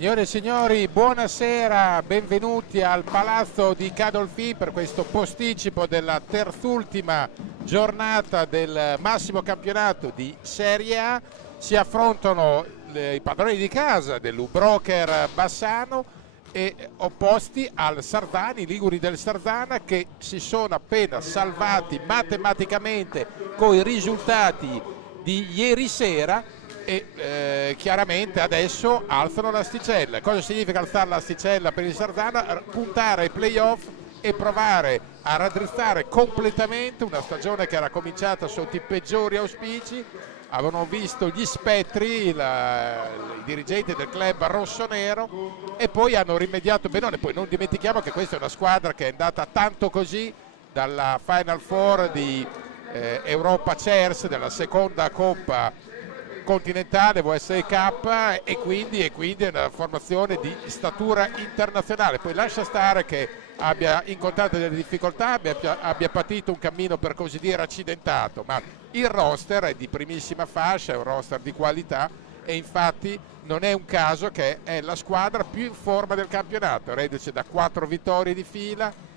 Signore e signori, buonasera, benvenuti al Palazzo di Cadolfin per questo posticipo della terzultima giornata del massimo campionato di Serie A. Si affrontano i padroni di casa dell'U-Broker Bassano e opposti al Sardana, i liguri del Sardana, che si sono appena salvati matematicamente con i risultati di ieri sera e chiaramente adesso alzano l'asticella. Cosa significa alzare l'asticella per il Sardana? Puntare ai playoff e provare a raddrizzare completamente una stagione che era cominciata sotto i peggiori auspici. Avevano visto gli spettri, i dirigenti del club rossonero, e poi hanno rimediato benone. Poi non dimentichiamo che questa è una squadra che è andata tanto così dalla Final Four di Europa Chairs, della seconda coppa continentale VSK, e quindi è una formazione di statura internazionale. Poi lascia stare che abbia incontrato delle difficoltà, abbia patito un cammino per così dire accidentato, ma il roster è di primissima fascia, è un roster di qualità e infatti non è un caso che è la squadra più in forma del campionato, reduce da 4 vittorie di fila,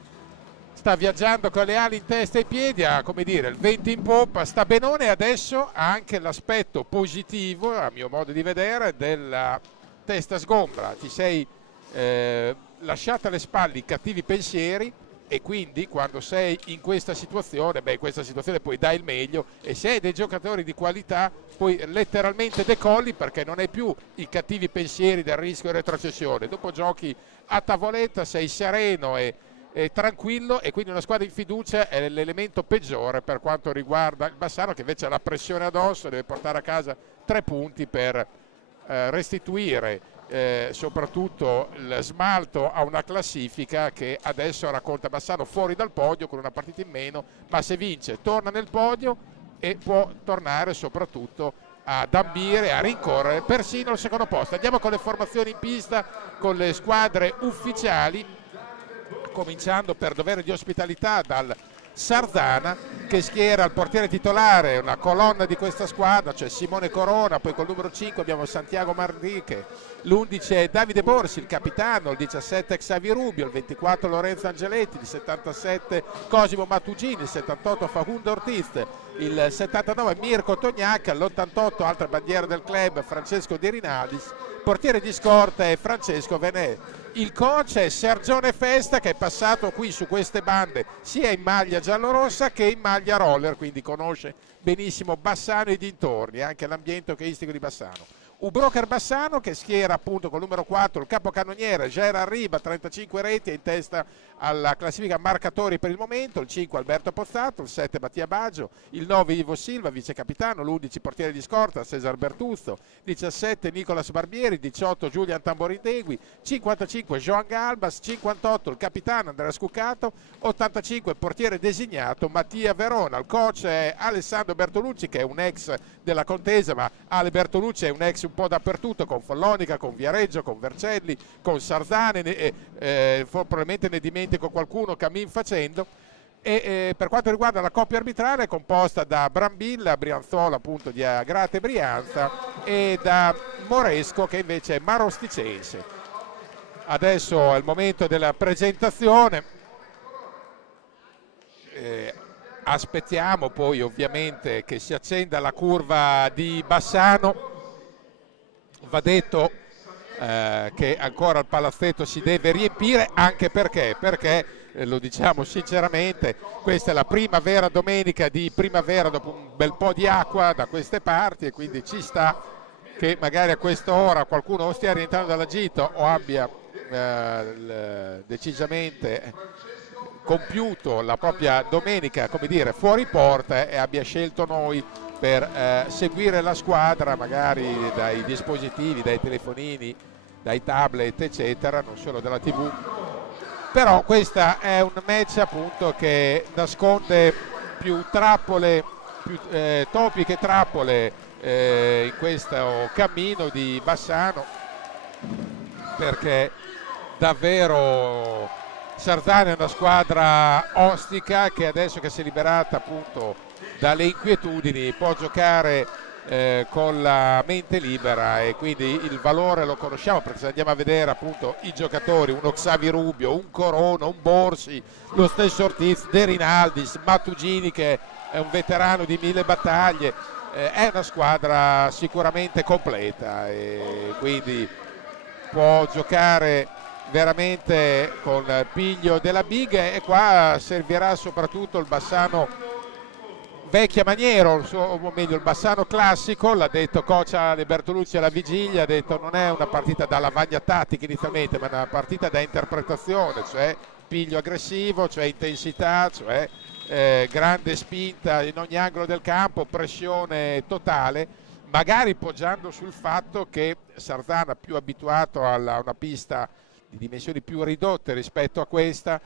sta viaggiando con le ali in testa e ai piedi, ha, come dire, il vento in poppa, sta benone. Adesso ha anche l'aspetto positivo, a mio modo di vedere, della testa sgombra. Ti sei lasciata alle spalle i cattivi pensieri e quindi quando sei in questa situazione, poi dai il meglio, e se hai dei giocatori di qualità poi letteralmente decolli, perché non hai più i cattivi pensieri del rischio di retrocessione. Dopo giochi a tavoletta, sei sereno e tranquillo, e quindi una squadra in fiducia è l'elemento peggiore per quanto riguarda il Bassano, che invece ha la pressione addosso, deve portare a casa 3 punti per restituire soprattutto il smalto a una classifica che adesso racconta Bassano fuori dal podio con una partita in meno, ma se vince torna nel podio e può tornare soprattutto ad ambire, a rincorrere persino il secondo posto. Andiamo con le formazioni in pista, con le squadre ufficiali, cominciando per dovere di ospitalità dal Sardana, che schiera il portiere titolare, una colonna di questa squadra, cioè Simone Corona. Poi col numero 5 abbiamo Santiago Mardiche, l'11 è Davide Borsi, il capitano, il 17 Xavi Rubio, il 24 Lorenzo Angeletti, il 77 Cosimo Matugini, il 78 Facundo Ortiz, il 79 Mirko Tognac, l'88 altra bandiera del club Francesco De Rinaldis, portiere di scorta è Francesco Venè. Il coach è Sergione Festa, che è passato qui su queste bande sia in maglia giallorossa che in maglia roller, quindi conosce benissimo Bassano e i dintorni, anche l'ambiente hockeyistico di Bassano. U-Broker Bassano, che schiera appunto col numero 4 il capocannoniere Gerard Riba, 35 reti, è in testa alla classifica marcatori per il momento, il 5 Alberto Pozzato, il 7 Mattia Baggio, il 9 Ivo Silva, vice capitano, l'11 portiere di scorta Cesar Bertuzzo, 17 Nicolas Barbieri, 18 Giulian Tamborindegui, 55 Joan Galbas, 58 il capitano Andrea Scuccato, 85 portiere designato Mattia Verona. Il coach è Alessandro Bertolucci, che è un ex della Contesa, ma Ale Bertolucci è un ex un po' dappertutto, con Follonica, con Viareggio, con Vercelli, con Sarzane, probabilmente ne dimentico qualcuno cammin facendo. E per quanto riguarda la coppia arbitrale, è composta da Brambilla, Brianzola appunto di Agrate Brianza, e da Moresco, che invece è marosticense. Adesso è il momento della presentazione, aspettiamo poi ovviamente che si accenda la curva di Bassano. Va detto che ancora il palazzetto si deve riempire, anche perché lo diciamo sinceramente, questa è la prima vera domenica di primavera dopo un bel po' di acqua da queste parti, e quindi ci sta che magari a quest'ora qualcuno o stia rientrando dalla gita o abbia decisamente compiuto la propria domenica, come dire, fuori porta, e abbia scelto noi per seguire la squadra magari dai dispositivi, dai telefonini, dai tablet eccetera, non solo dalla TV. Però questa è un match appunto che nasconde più trappole, più topi che trappole in questo cammino di Bassano, perché davvero Sardana è una squadra ostica che adesso che si è liberata appunto dalle inquietudini può giocare con la mente libera, e quindi il valore lo conosciamo perché se andiamo a vedere appunto i giocatori, uno Xavi Rubio, un Corona, un Borsi, lo stesso Ortiz, De Rinaldis, Mattugini che è un veterano di 1000 battaglie, è una squadra sicuramente completa e quindi può giocare veramente con piglio della big, e qua servirà soprattutto il Bassano vecchia maniera, o meglio il Bassano classico, l'ha detto coach Ale Bertolucci alla vigilia, ha detto non è una partita da lavagna tattica inizialmente, ma è una partita da interpretazione, cioè piglio aggressivo, cioè intensità, cioè grande spinta in ogni angolo del campo, pressione totale, magari poggiando sul fatto che Sarzana, più abituato a una pista di dimensioni più ridotte rispetto a questa,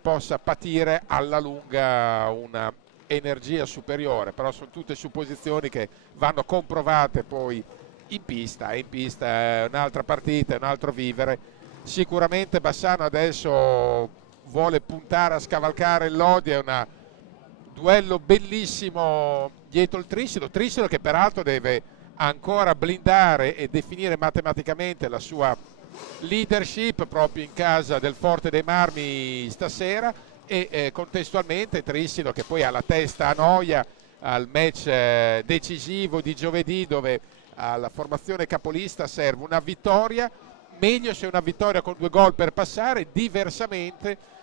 possa patire alla lunga una energia superiore, però sono tutte supposizioni che vanno comprovate poi in pista, e in pista è un'altra partita, è un altro vivere. Sicuramente Bassano adesso vuole puntare a scavalcare il Lodi, è un duello bellissimo dietro il Trissino che peraltro deve ancora blindare e definire matematicamente la sua leadership proprio in casa del Forte dei Marmi stasera, e contestualmente Trissino che poi ha la testa a noia al match decisivo di giovedì, dove alla formazione capolista serve una vittoria, meglio se una vittoria con 2 gol per passare, diversamente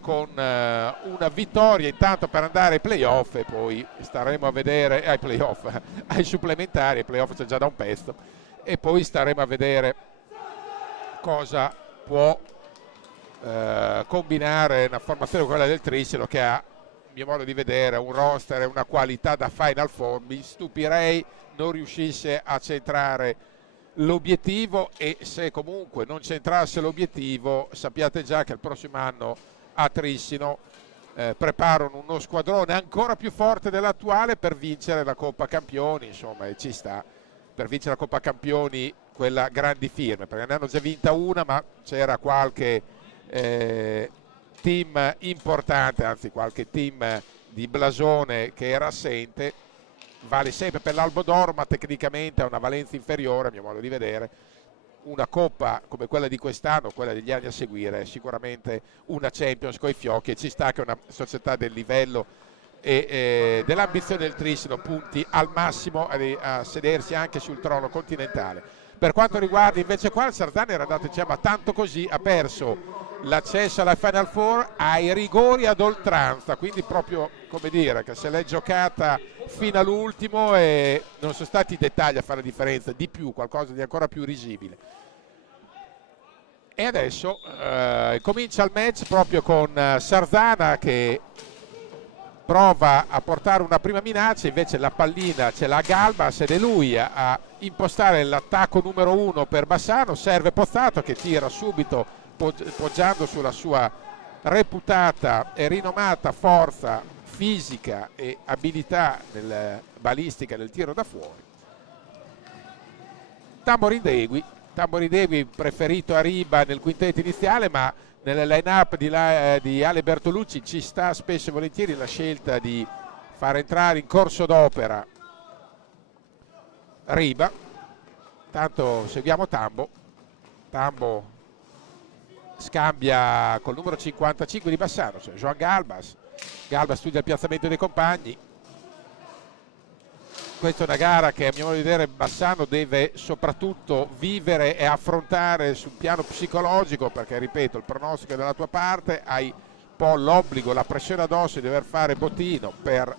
con una vittoria intanto per andare ai playoff, e poi staremo a vedere ai playoff, ai supplementari, ai playoff c'è già da un pezzo, e poi staremo a vedere cosa può combinare una formazione come quella del Trissino, che ha, a mio modo di vedere, un roster e una qualità da Final Four. Mi stupirei non riuscisse a centrare l'obiettivo, e se comunque non centrasse l'obiettivo sappiate già che il prossimo anno a Trissino preparano uno squadrone ancora più forte dell'attuale per vincere la Coppa Campioni, insomma, e ci sta, per vincere la Coppa Campioni quella grandi firme, perché ne hanno già vinta una, ma c'era qualche team importante, anzi qualche team di blasone che era assente. Vale sempre per l'Albo d'Oro, ma tecnicamente ha una valenza inferiore a mio modo di vedere. Una coppa come quella di quest'anno, quella degli anni a seguire, è sicuramente una Champions coi fiocchi, e ci sta che una società del livello e dell'ambizione del Trissino punti al massimo a sedersi anche sul trono continentale. Per quanto riguarda invece qua, il Sarzana era andato, diciamo, tanto così, ha perso l'accesso alla Final Four ai rigori ad oltranza, quindi proprio come dire che se l'è giocata fino all'ultimo, e non sono stati i dettagli a fare la differenza, di più, qualcosa di ancora più risibile. E adesso comincia il match proprio con Sarzana che prova a portare una prima minaccia, invece la pallina ce l'ha Galbas ed è lui a impostare l'attacco numero 1 per Bassano. Serve Pozzato che tira subito poggiando sulla sua reputata e rinomata forza fisica e abilità nel balistica del tiro da fuori. Tamborindegui preferito a Riba nel quintetto iniziale, ma nelle line-up di Ale Bertolucci ci sta spesso e volentieri la scelta di far entrare in corso d'opera Riba. Tanto seguiamo Tambo scambia col numero 55 di Bassano, cioè Joan Galbas studia il piazzamento dei compagni. Questa è una gara che a mio modo di vedere Bassano deve soprattutto vivere e affrontare sul piano psicologico, perché ripeto, il pronostico è dalla tua parte, hai un po' l'obbligo, la pressione addosso di dover fare bottino per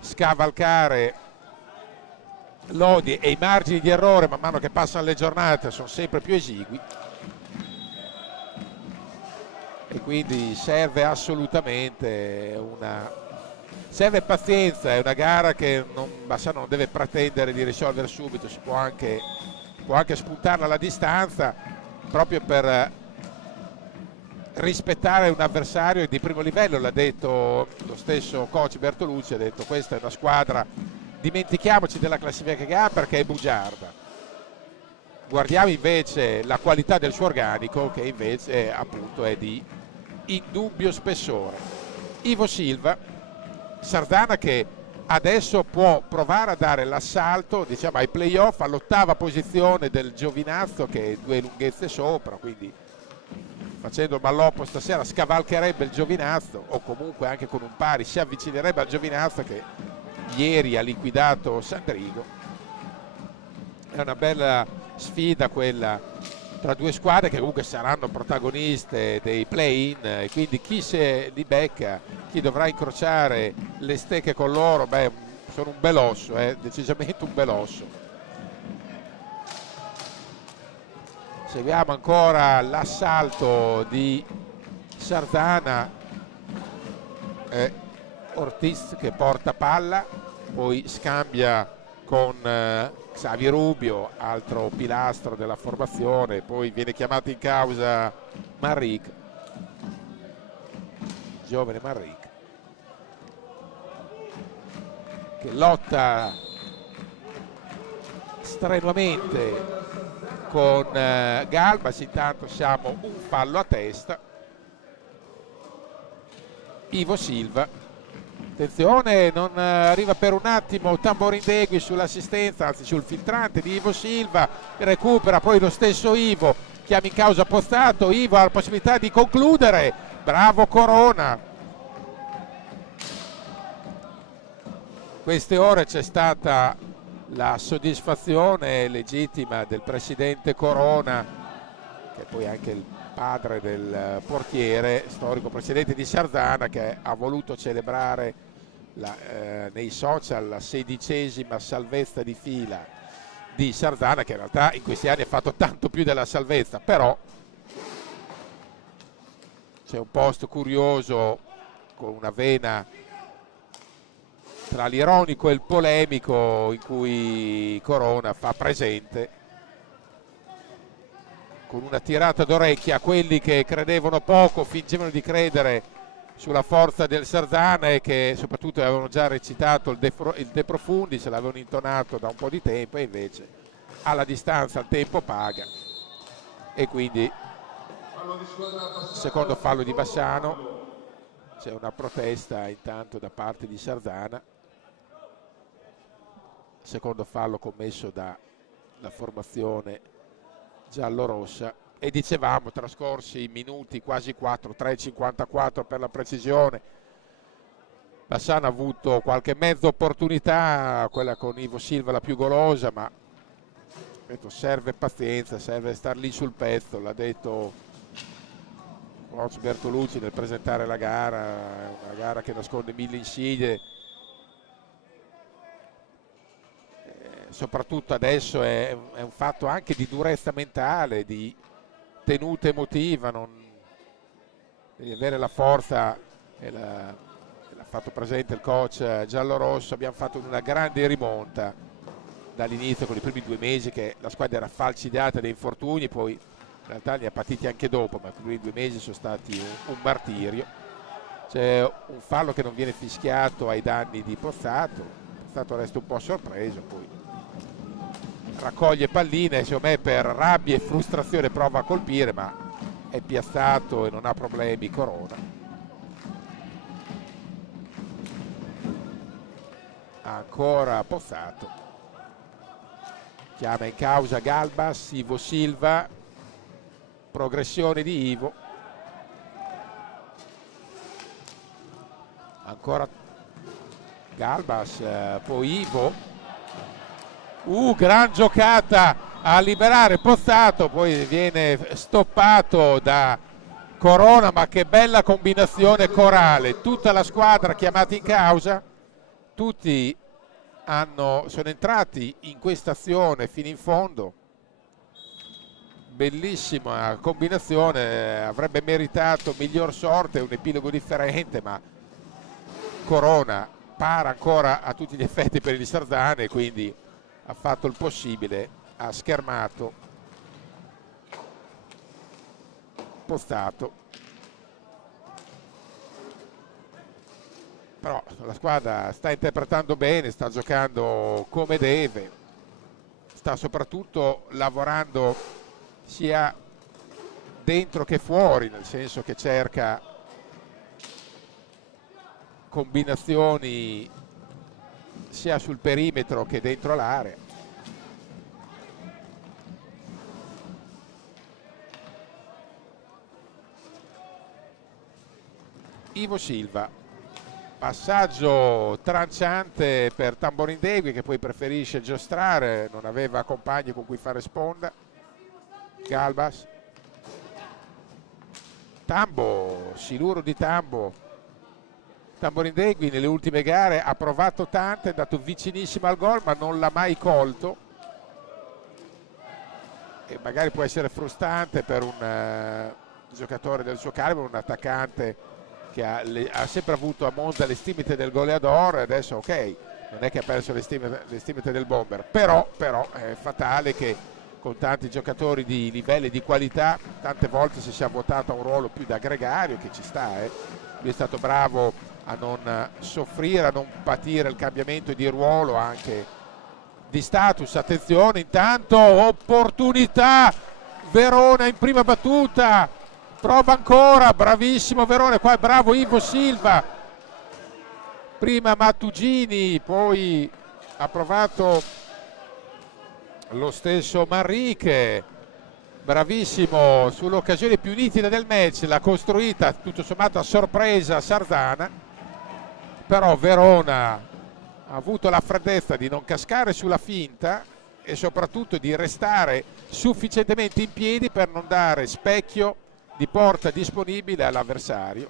scavalcare Lodi, e i margini di errore man mano che passano le giornate sono sempre più esigui, e quindi serve assolutamente serve pazienza. È una gara che Bassano non deve pretendere di risolvere subito, si può anche spuntarla alla distanza, proprio per rispettare un avversario di primo livello. L'ha detto lo stesso coach Bertolucci, ha detto questa è una squadra, dimentichiamoci della classifica che ha perché è bugiarda, guardiamo invece la qualità del suo organico, che invece appunto è di indubbio spessore. Ivo Silva, Sarzana che adesso può provare a dare l'assalto, diciamo, ai playoff, all'8ª posizione del Giovinazzo, che è 2 lunghezze sopra, quindi facendo il malloppo stasera scavalcherebbe il Giovinazzo, o comunque anche con un pari si avvicinerebbe al Giovinazzo, che ieri ha liquidato Sandrigo. È una bella sfida quella tra due squadre che comunque saranno protagoniste dei play-in, e quindi chi se li becca, chi dovrà incrociare le stecche con loro, beh, sono un bel osso, decisamente un bel osso. Seguiamo ancora l'assalto di Sarzana, Ortiz che porta palla, poi scambia con Xavi Rubio, altro pilastro della formazione, poi viene chiamato in causa Marric, giovane Marric, che lotta strenuamente con Galbas. Intanto siamo un fallo a testa. Ivo Silva, attenzione, non arriva per un attimo Tamborindegui sull'assistenza, anzi sul filtrante di Ivo Silva, recupera poi lo stesso Ivo, chiama in causa Pozzato. Ivo ha la possibilità di concludere, bravo Corona. Queste ore c'è stata la soddisfazione legittima del presidente Corona, che è poi anche il padre del portiere, storico presidente di Sarzana, che ha voluto celebrare nei social la 16ª salvezza di fila di Sarzana, che in realtà in questi anni ha fatto tanto più della salvezza. Però c'è un post curioso con una vena tra l'ironico e il polemico, in cui Corona fa presente, con una tirata d'orecchia a quelli che credevano poco, fingevano di credere sulla forza del Sarzana, e che soprattutto avevano già recitato il De Profundis, l'avevano intonato da un po' di tempo, e invece alla distanza il tempo paga, e quindi secondo fallo di Bassano. C'è una protesta intanto da parte di Sarzana, secondo fallo commesso dalla formazione giallorossa. E dicevamo, trascorsi minuti quasi 4, 3,54 per la precisione, Bassano ha avuto qualche mezza opportunità, quella con Ivo Silva la più golosa, ma serve pazienza, serve star lì sul pezzo, l'ha detto coach Bertolucci nel presentare la gara. È una gara che nasconde 1000 insidie, soprattutto adesso è un fatto anche di durezza mentale, di tenuta emotiva, devi avere la forza, e l'ha fatto presente il coach giallorosso. Abbiamo fatto una grande rimonta dall'inizio, con i primi 2 mesi che la squadra era falcidiata dai infortuni, poi in realtà ne ha patiti anche dopo, ma i primi 2 mesi sono stati un martirio. C'è un fallo che non viene fischiato ai danni di Pozzato resta un po' sorpreso, poi raccoglie palline, secondo me per rabbia e frustrazione prova a colpire, ma è piazzato e non ha problemi Corona. Ancora Pozzato, chiama in causa Galbas, Ivo Silva, progressione di Ivo, ancora Galbas, poi Ivo, gran giocata a liberare Pozzato, poi viene stoppato da Corona, ma che bella combinazione corale, tutta la squadra chiamata in causa, tutti sono entrati in questa azione fino in fondo. Bellissima combinazione, avrebbe meritato miglior sorte, un epilogo differente, ma Corona para ancora a tutti gli effetti per il Sarzana, e quindi ha fatto il possibile, ha schermato Pozzato. Però la squadra sta interpretando bene, sta giocando come deve, sta soprattutto lavorando sia dentro che fuori, nel senso che cerca combinazioni sia sul perimetro che dentro l'area. Ivo Silva, passaggio tranciante per Tamborindegui, che poi preferisce giostrare, non aveva compagni con cui fare sponda. Galbas, Tambo, siluro di Tambo. Tamborindegui nelle ultime gare ha provato tante, è andato vicinissimo al gol ma non l'ha mai colto, e magari può essere frustrante per un giocatore del suo calibro, un attaccante che ha sempre avuto a monte le stimate del goleador. Adesso ok, non è che ha perso le stimate del bomber, però è fatale che con tanti giocatori di livelli di qualità tante volte si sia votato a un ruolo più da gregario, che ci sta. Lui è stato bravo a non soffrire, a non patire il cambiamento di ruolo, anche di status. Attenzione, intanto opportunità, Verona in prima battuta, prova ancora, bravissimo Verona, qua è bravo Ivo Silva, prima Mattugini, poi ha provato lo stesso Manrique, bravissimo sull'occasione più nitida del match, l'ha costruita tutto sommato a sorpresa Sardana, però Verona ha avuto la freddezza di non cascare sulla finta e soprattutto di restare sufficientemente in piedi per non dare specchio di porta disponibile all'avversario.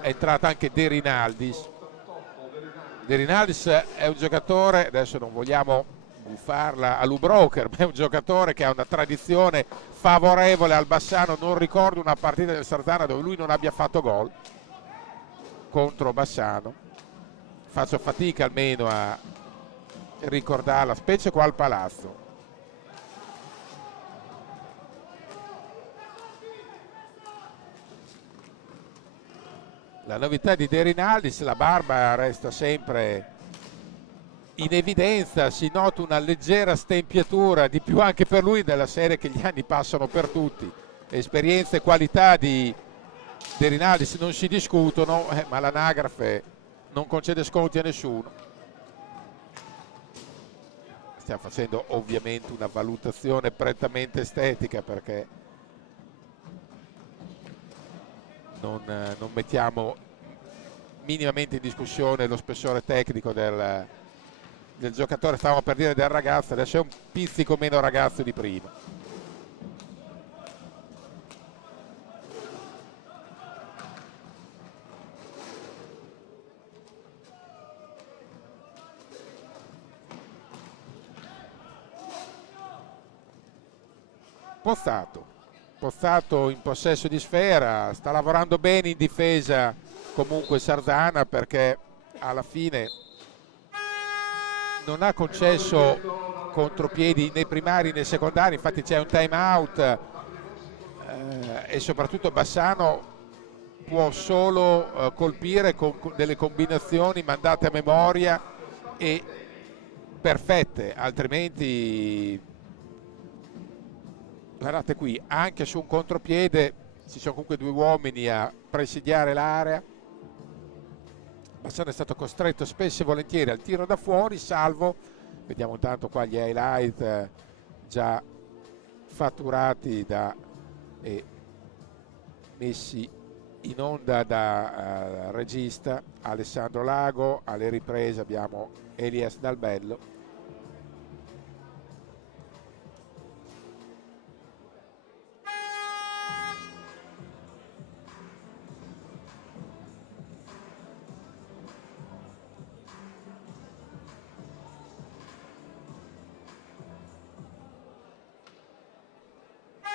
È entrato anche De Rinaldis. De Rinaldis è un giocatore, adesso non vogliamo buffarla a Lubroker, ma è un giocatore che ha una tradizione favorevole al Bassano. Non ricordo una partita del Sardana dove lui non abbia fatto gol contro Bassano, faccio fatica almeno a ricordarla, specie qua al Palazzo. La novità di De Rinaldis, la barba resta sempre in evidenza, si nota una leggera stempiatura di più anche per lui, della serie che gli anni passano per tutti. Esperienza e qualità di De Rinaldis non si discutono, ma l'anagrafe non concede sconti a nessuno. Stiamo facendo ovviamente una valutazione prettamente estetica, perché non mettiamo minimamente in discussione lo spessore tecnico del giocatore. Stavamo per dire del ragazzo, adesso è un pizzico meno ragazzo di prima. Pozzato in possesso di sfera, sta lavorando bene in difesa comunque Sardana, perché alla fine non ha concesso contropiedi né primari né secondari, infatti c'è un time out e soprattutto Bassano può solo colpire con delle combinazioni mandate a memoria e perfette, altrimenti guardate qui, anche su un contropiede ci sono comunque due uomini a presidiare l'area. Bassano è stato costretto spesso e volentieri al tiro da fuori, salvo, vediamo intanto qua gli highlight già fatturati e messi in onda da regista Alessandro Lago. Alle riprese abbiamo Elias Dalbello.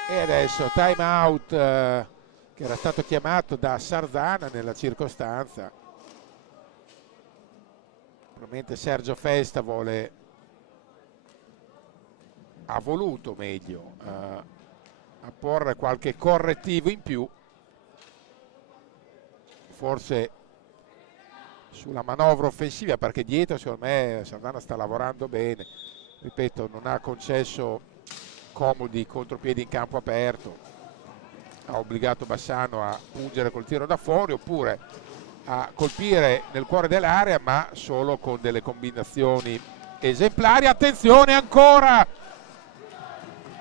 E adesso time out che era stato chiamato da Sardana nella circostanza. Probabilmente Sergio Festa ha voluto meglio apporre qualche correttivo in più, forse sulla manovra offensiva, perché dietro secondo me Sardana sta lavorando bene. Ripeto, non ha concesso comodi contropiedi in campo aperto. ha obbligato Bassano a pungere col tiro da fuori oppure a colpire nel cuore dell'area, ma solo con delle combinazioni esemplari. Attenzione ancora,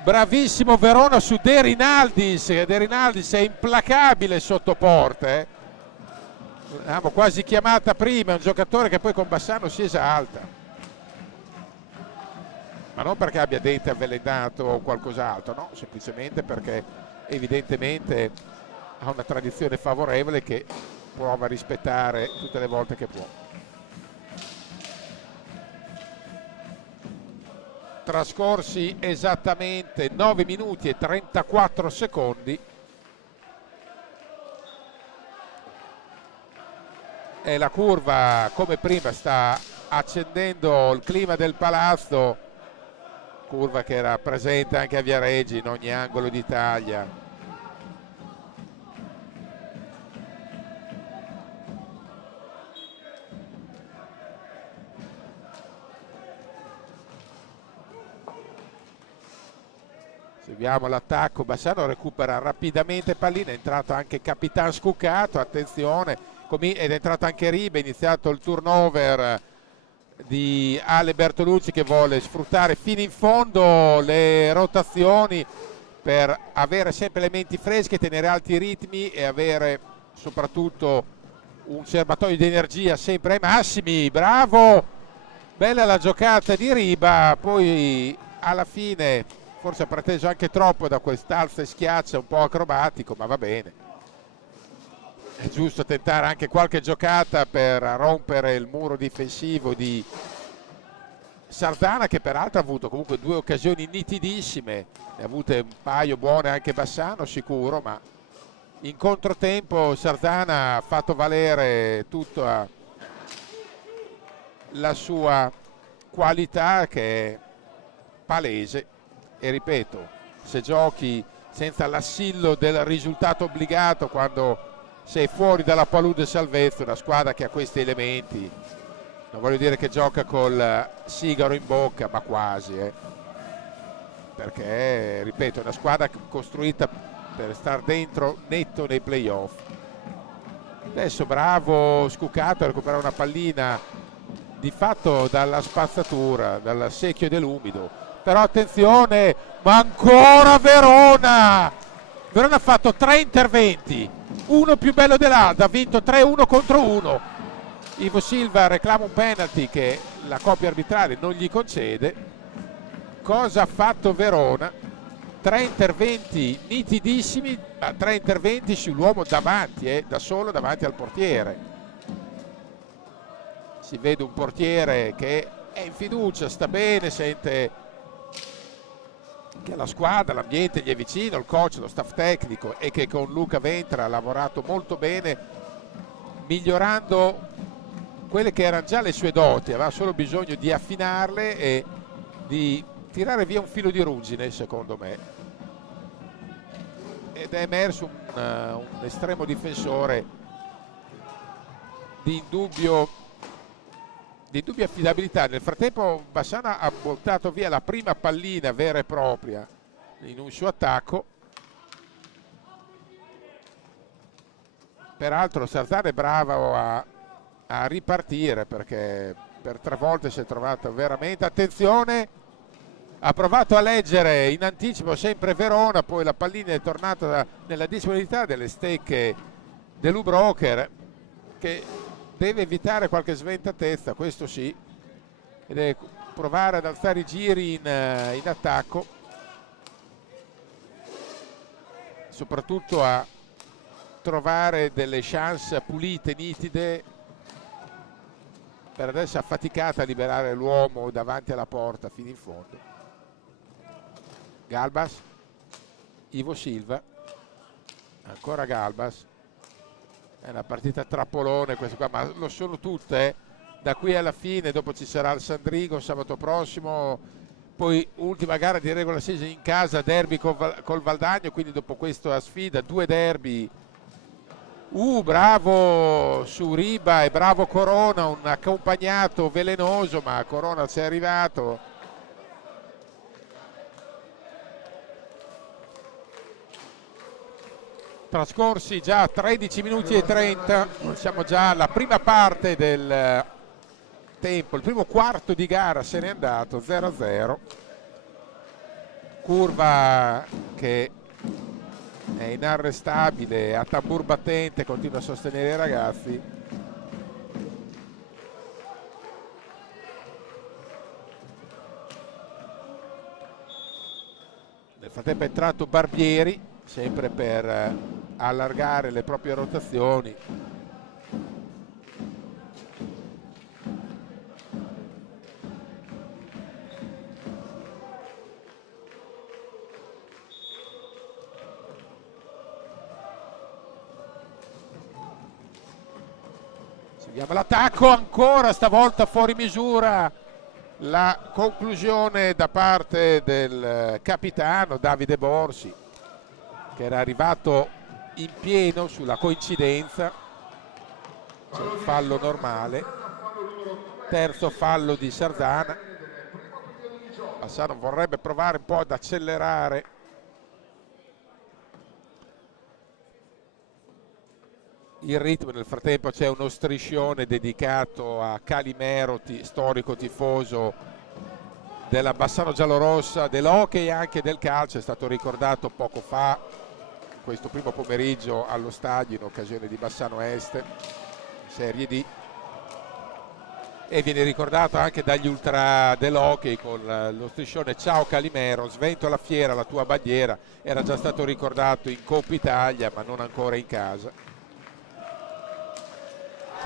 bravissimo Verona su De Rinaldis. De Rinaldis è implacabile sotto porte, l'abbiamo quasi chiamata prima, è un giocatore che poi con Bassano si esalta, ma non perché abbia dente avvelenato o qualcos'altro, no, semplicemente perché evidentemente ha una tradizione favorevole che prova a rispettare tutte le volte che può. Trascorsi esattamente 9 minuti e 34 secondi e la curva, come prima, sta accendendo il clima del palazzo, curva che era presente anche a Viareggi in ogni angolo d'Italia. Seguiamo l'attacco, Bassano recupera rapidamente pallina, è entrato anche Capitan Scuccato, attenzione, ed è entrato anche Ribe, è iniziato il turnover di Ale Bertolucci che vuole sfruttare fino in fondo le rotazioni per avere sempre elementi freschi, tenere alti i ritmi e avere soprattutto un serbatoio di energia sempre ai massimi. Bravo, bella la giocata di Riba, poi alla fine forse ha preteso anche troppo da quest'alza e schiaccia un po' acrobatico, ma va bene. È giusto tentare anche qualche giocata per rompere il muro difensivo di Sardana, che peraltro ha avuto comunque 2 occasioni nitidissime, ne ha avute un paio buone anche Bassano sicuro, ma in controtempo Sardana ha fatto valere tutta la sua qualità che è palese. E ripeto, se giochi senza l'assillo del risultato obbligato, quando sei fuori dalla palude salvezza, una squadra che ha questi elementi, non voglio dire che gioca col sigaro in bocca, ma quasi, perché ripeto è una squadra costruita per star dentro netto nei playoff. Adesso bravo Scuccato a recuperare una pallina di fatto dalla spazzatura, dal secchio dell'umido, però attenzione, ma ancora Verona ha fatto 3 interventi, uno più bello dell'altro, ha vinto 3-1 contro 1. Ivo Silva reclama un penalty che la coppia arbitrale non gli concede. Cosa ha fatto Verona? 3 interventi nitidissimi, ma 3 interventi sull'uomo davanti, da solo davanti al portiere. Si vede un portiere che è in fiducia, sta bene, sente che la squadra, l'ambiente gli è vicino, il coach, lo staff tecnico, e che con Luca Ventra ha lavorato molto bene, migliorando quelle che erano già le sue doti, aveva solo bisogno di affinarle e di tirare via un filo di ruggine, secondo me, ed è emerso un estremo difensore di indubbia affidabilità. Nel frattempo Bassano ha buttato via la prima pallina vera e propria in un suo attacco. Peraltro Sardana è bravo a ripartire, perché per 3 volte si è trovato veramente, attenzione, ha provato a leggere in anticipo sempre Verona, poi la pallina è tornata nella disponibilità delle stecche dell'U-Broker, che deve evitare qualche sventatezza, questo sì, e deve provare ad alzare i giri in attacco, soprattutto a trovare delle chance pulite, nitide. Per adesso è affaticata a liberare l'uomo davanti alla porta fino in fondo. Galbas, Ivo Silva, ancora Galbas. È una partita trappolone questa qua, ma lo sono tutte, da qui alla fine. Dopo ci sarà il Sandrigo sabato prossimo, poi ultima gara di regular season in casa, derby col Valdagno, quindi dopo questa sfida 2 derby. Bravo su Riba e bravo Corona, un accompagnato velenoso, ma Corona ci è arrivato. Trascorsi già 13 minuti e 30, siamo già alla prima parte del tempo, il primo quarto di gara se n'è andato, 0-0. Curva che è inarrestabile, a tambur battente, continua a sostenere i ragazzi. Nel frattempo è entrato Barbieri, sempre per allargare le proprie rotazioni. Seguiamo l'attacco, ancora stavolta fuori misura la conclusione da parte del capitano Davide Borsi, che era arrivato in pieno sulla coincidenza. C'è un fallo normale, terzo fallo di Sardana. Bassano vorrebbe provare un po' ad accelerare il ritmo. Nel frattempo c'è uno striscione dedicato a Calimero, storico tifoso della Bassano giallorossa, dell'hockey e anche del calcio. È stato ricordato poco fa, questo primo pomeriggio, allo stadio in occasione di Bassano Est, Serie D, e viene ricordato anche dagli ultra dell'hockey con lo striscione "Ciao Calimero, svento alla fiera la tua bandiera". Era già stato ricordato in Coppa Italia ma non ancora in casa.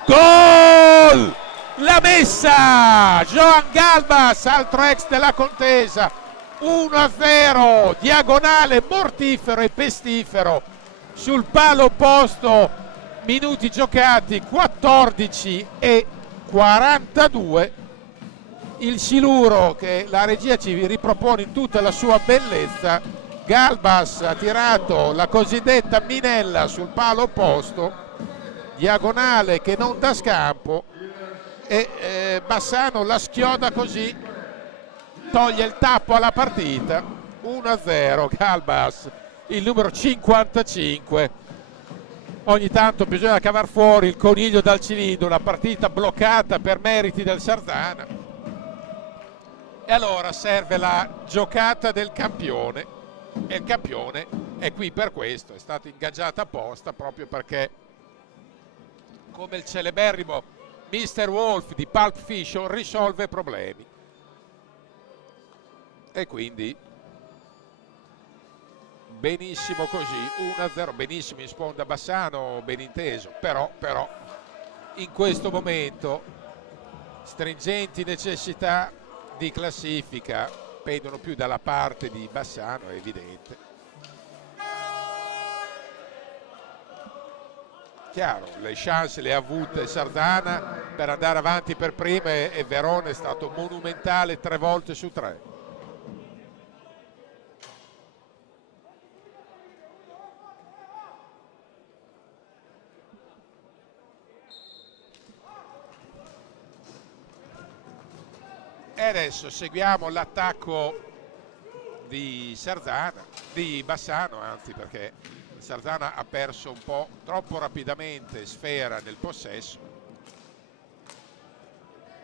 Gol! La messa! Joan Galbas, altro ex della contesa, 1-0, diagonale mortifero e pestifero sul palo opposto, minuti giocati 14 e 42. Il siluro che la regia ci ripropone in tutta la sua bellezza. Galbas ha tirato la cosiddetta minella sul palo opposto, diagonale che non dà scampo, e Bassano la schioda così, toglie il tappo alla partita. 1-0, Galbas, il numero 55. Ogni tanto bisogna cavar fuori il coniglio dal cilindro, una partita bloccata per meriti del Sardana, e allora serve la giocata del campione, e il campione è qui per questo, è stato ingaggiato apposta proprio perché, come il celeberrimo Mr. Wolf di Pulp Fiction, risolve problemi. E quindi benissimo così, 1-0, benissimo in sponda Bassano, ben inteso, però in questo momento stringenti necessità di classifica pendono più dalla parte di Bassano, è evidente. Chiaro, le chance le ha avute Sardana per andare avanti per prima, e Verona è stato monumentale 3 volte su 3. E adesso seguiamo l'attacco di Sardana, di Bassano anzi, perché Sardana ha perso un po' troppo rapidamente sfera nel possesso.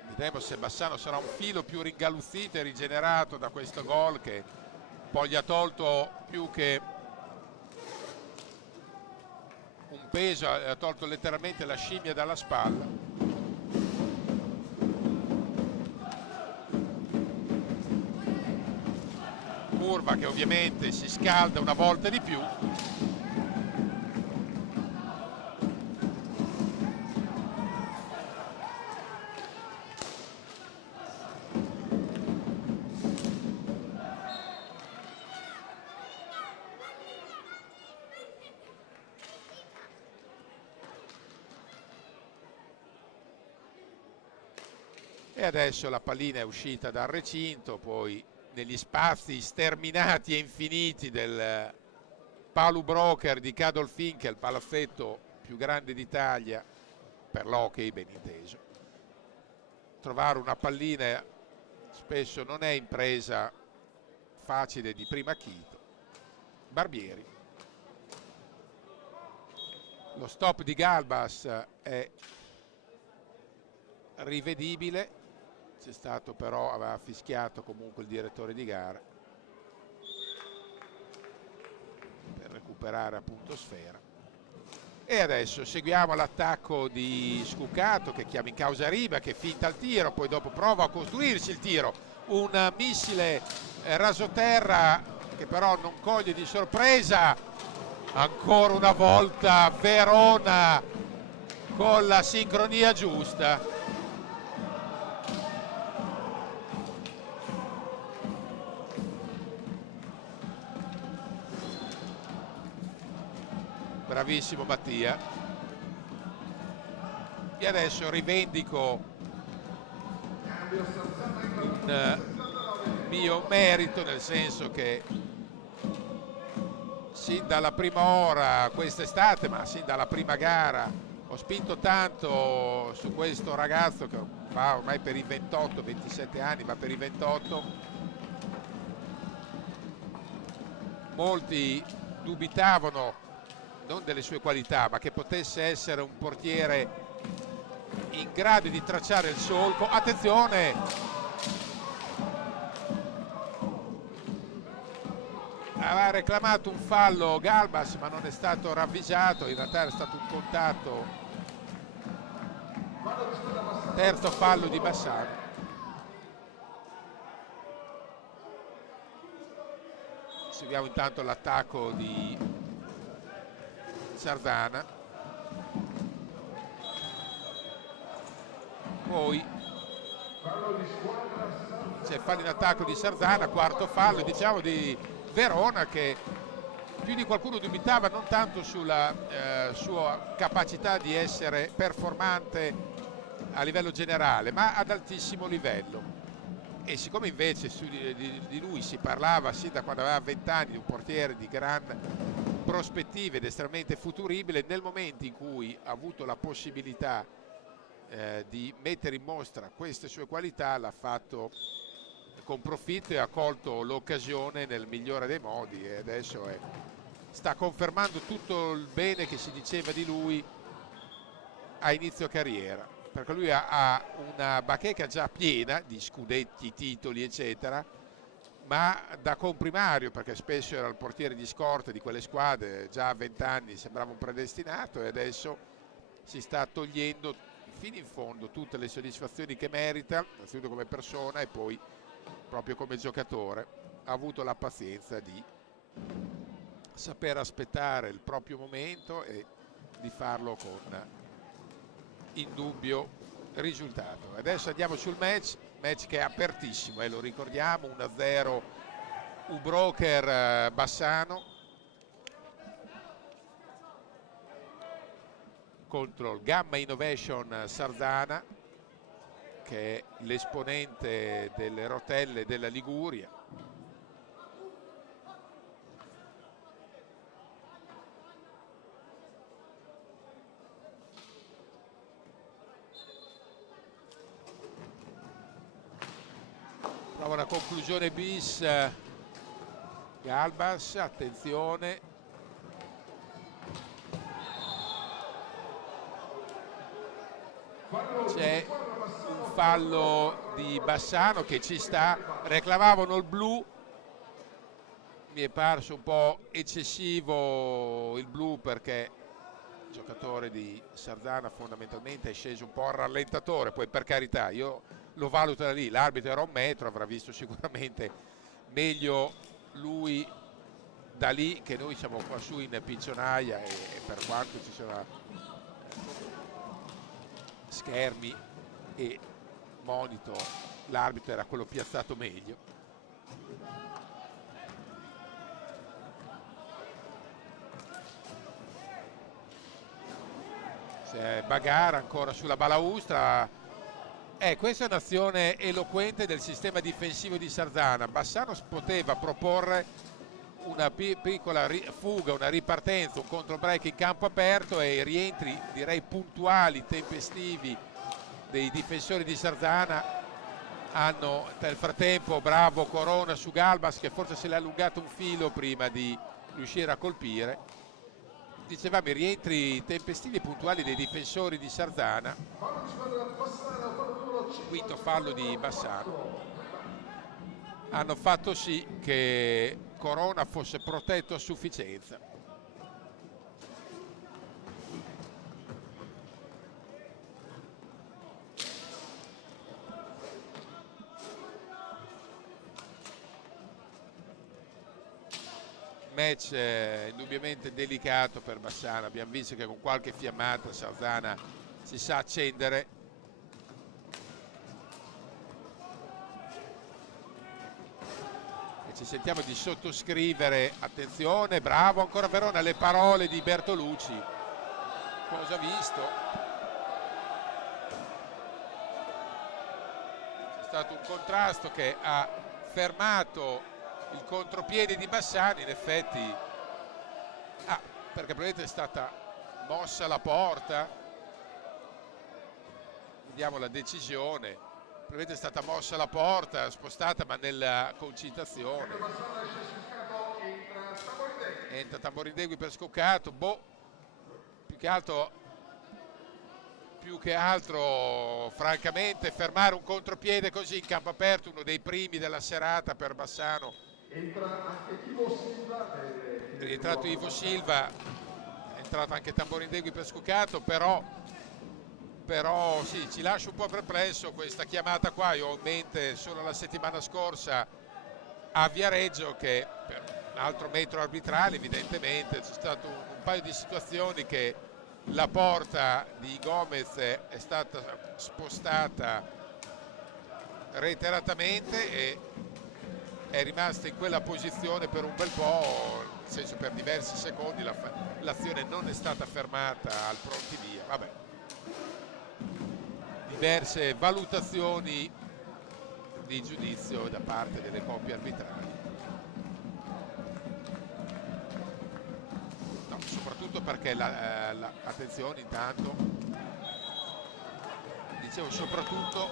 Vedremo se Bassano sarà un filo più ringaluzzito e rigenerato da questo gol, che poi gli ha tolto più che un peso, ha tolto letteralmente la scimmia dalla spalla. Curva che ovviamente si scalda una volta di più. E adesso la pallina è uscita dal recinto, poi negli spazi sterminati e infiniti del Palu Broker di Cadolfin, che è il palazzetto più grande d'Italia per l'hockey, ben inteso. Trovare una pallina spesso non è impresa facile di prima acchito. Barbieri. Lo stop di Galbas è rivedibile, c'è stato però, aveva fischiato comunque il direttore di gara per recuperare appunto sfera. E adesso seguiamo l'attacco di Scuccato che chiama in causa Riba, che finta il tiro, poi dopo prova a costruirsi il tiro, un missile rasoterra che però non coglie di sorpresa. Ancora una volta Verona con la sincronia giusta. Bravissimo Mattia. E adesso rivendico un mio merito, nel senso che sin dalla prima ora quest'estate, ma sin dalla prima gara, ho spinto tanto su questo ragazzo che va ormai per i 28-27 anni, va per i 28. Molti dubitavano non delle sue qualità, ma che potesse essere un portiere in grado di tracciare il solco. Attenzione! Aveva reclamato un fallo Galbas, ma non è stato ravvisato, in realtà era stato un contatto. Terzo fallo di Bassano. Seguiamo intanto l'attacco di Sardana. Poi c'è il fallo in attacco di Sardana, quarto fallo, diciamo, di Verona, che più di qualcuno dubitava non tanto sulla sua capacità di essere performante a livello generale, ma ad altissimo livello. E siccome invece di lui si parlava sin da quando aveva 20 anni, di un portiere di gran prospettive ed estremamente futuribile, nel momento in cui ha avuto la possibilità di mettere in mostra queste sue qualità, l'ha fatto con profitto e ha colto l'occasione nel migliore dei modi, e adesso sta confermando tutto il bene che si diceva di lui a inizio carriera, perché lui ha una bacheca già piena di scudetti, titoli eccetera, ma da comprimario, perché spesso era il portiere di scorta di quelle squadre, già a 20 anni sembrava un predestinato, e adesso si sta togliendo fino in fondo tutte le soddisfazioni che merita, innanzitutto come persona e poi proprio come giocatore. Ha avuto la pazienza di saper aspettare il proprio momento e di farlo con indubbio risultato. Adesso andiamo sul match che è apertissimo, lo ricordiamo, 1-0 U-Broker Bassano contro il Gamma Innovation Sardana, che è l'esponente delle rotelle della Liguria. Prova una conclusione bis Galbas, attenzione. C'è un fallo di Bassano che ci sta, reclamavano il blu, mi è parso un po' eccessivo il blu, perché il giocatore di Sardana fondamentalmente è sceso un po' al rallentatore, poi per carità io lo valuto da lì, l'arbitro era 1 metro, avrà visto sicuramente meglio lui da lì, che noi siamo qua su in piccionaia, e per quanto ci sono schermi e monitor, l'arbitro era quello piazzato meglio. C'è Bagara ancora sulla balaustra. Questa è un'azione eloquente del sistema difensivo di Sardana. Bassano poteva proporre una piccola fuga, una ripartenza, un controbreak in campo aperto, e i rientri direi puntuali, tempestivi dei difensori di Sardana hanno, nel frattempo, bravo Corona su Galbas, che forse se l'è allungato un filo prima di riuscire a colpire. Dicevamo i rientri tempestivi e puntuali dei difensori di Sarzana, quinto fallo di Bassano, hanno fatto sì che Corona fosse protetto a sufficienza. Match indubbiamente delicato per Bassano. Abbiamo visto che con qualche fiammata Sarzana si sa accendere. E ci sentiamo di sottoscrivere, attenzione, bravo ancora Verona, le parole di Bertolucci. Cosa ha visto? C'è stato un contrasto che ha fermato il contropiede di Bassano, in effetti, perché probabilmente è stata mossa la porta. Vediamo la decisione, probabilmente è stata mossa la porta, spostata ma nella concitazione. Entra Tamborindegui per Scoccato, più che altro francamente fermare un contropiede così in campo aperto, uno dei primi della serata per Bassano. Entra anche Ivo Silva. È rientrato Ivo Silva, è entrato anche Tamborindegui per Scoccato, però sì, ci lascia un po' perplesso questa chiamata qua. Io ho in mente solo la settimana scorsa a Viareggio che per un altro metro arbitrale evidentemente c'è stato un paio di situazioni che la porta di Gomez è stata spostata reiteratamente e è rimasta in quella posizione per un bel po', nel senso per diversi secondi l'azione non è stata fermata al pronti via. Vabbè, diverse valutazioni di giudizio da parte delle coppie arbitrali. No, soprattutto perché attenzione intanto, dicevo soprattutto,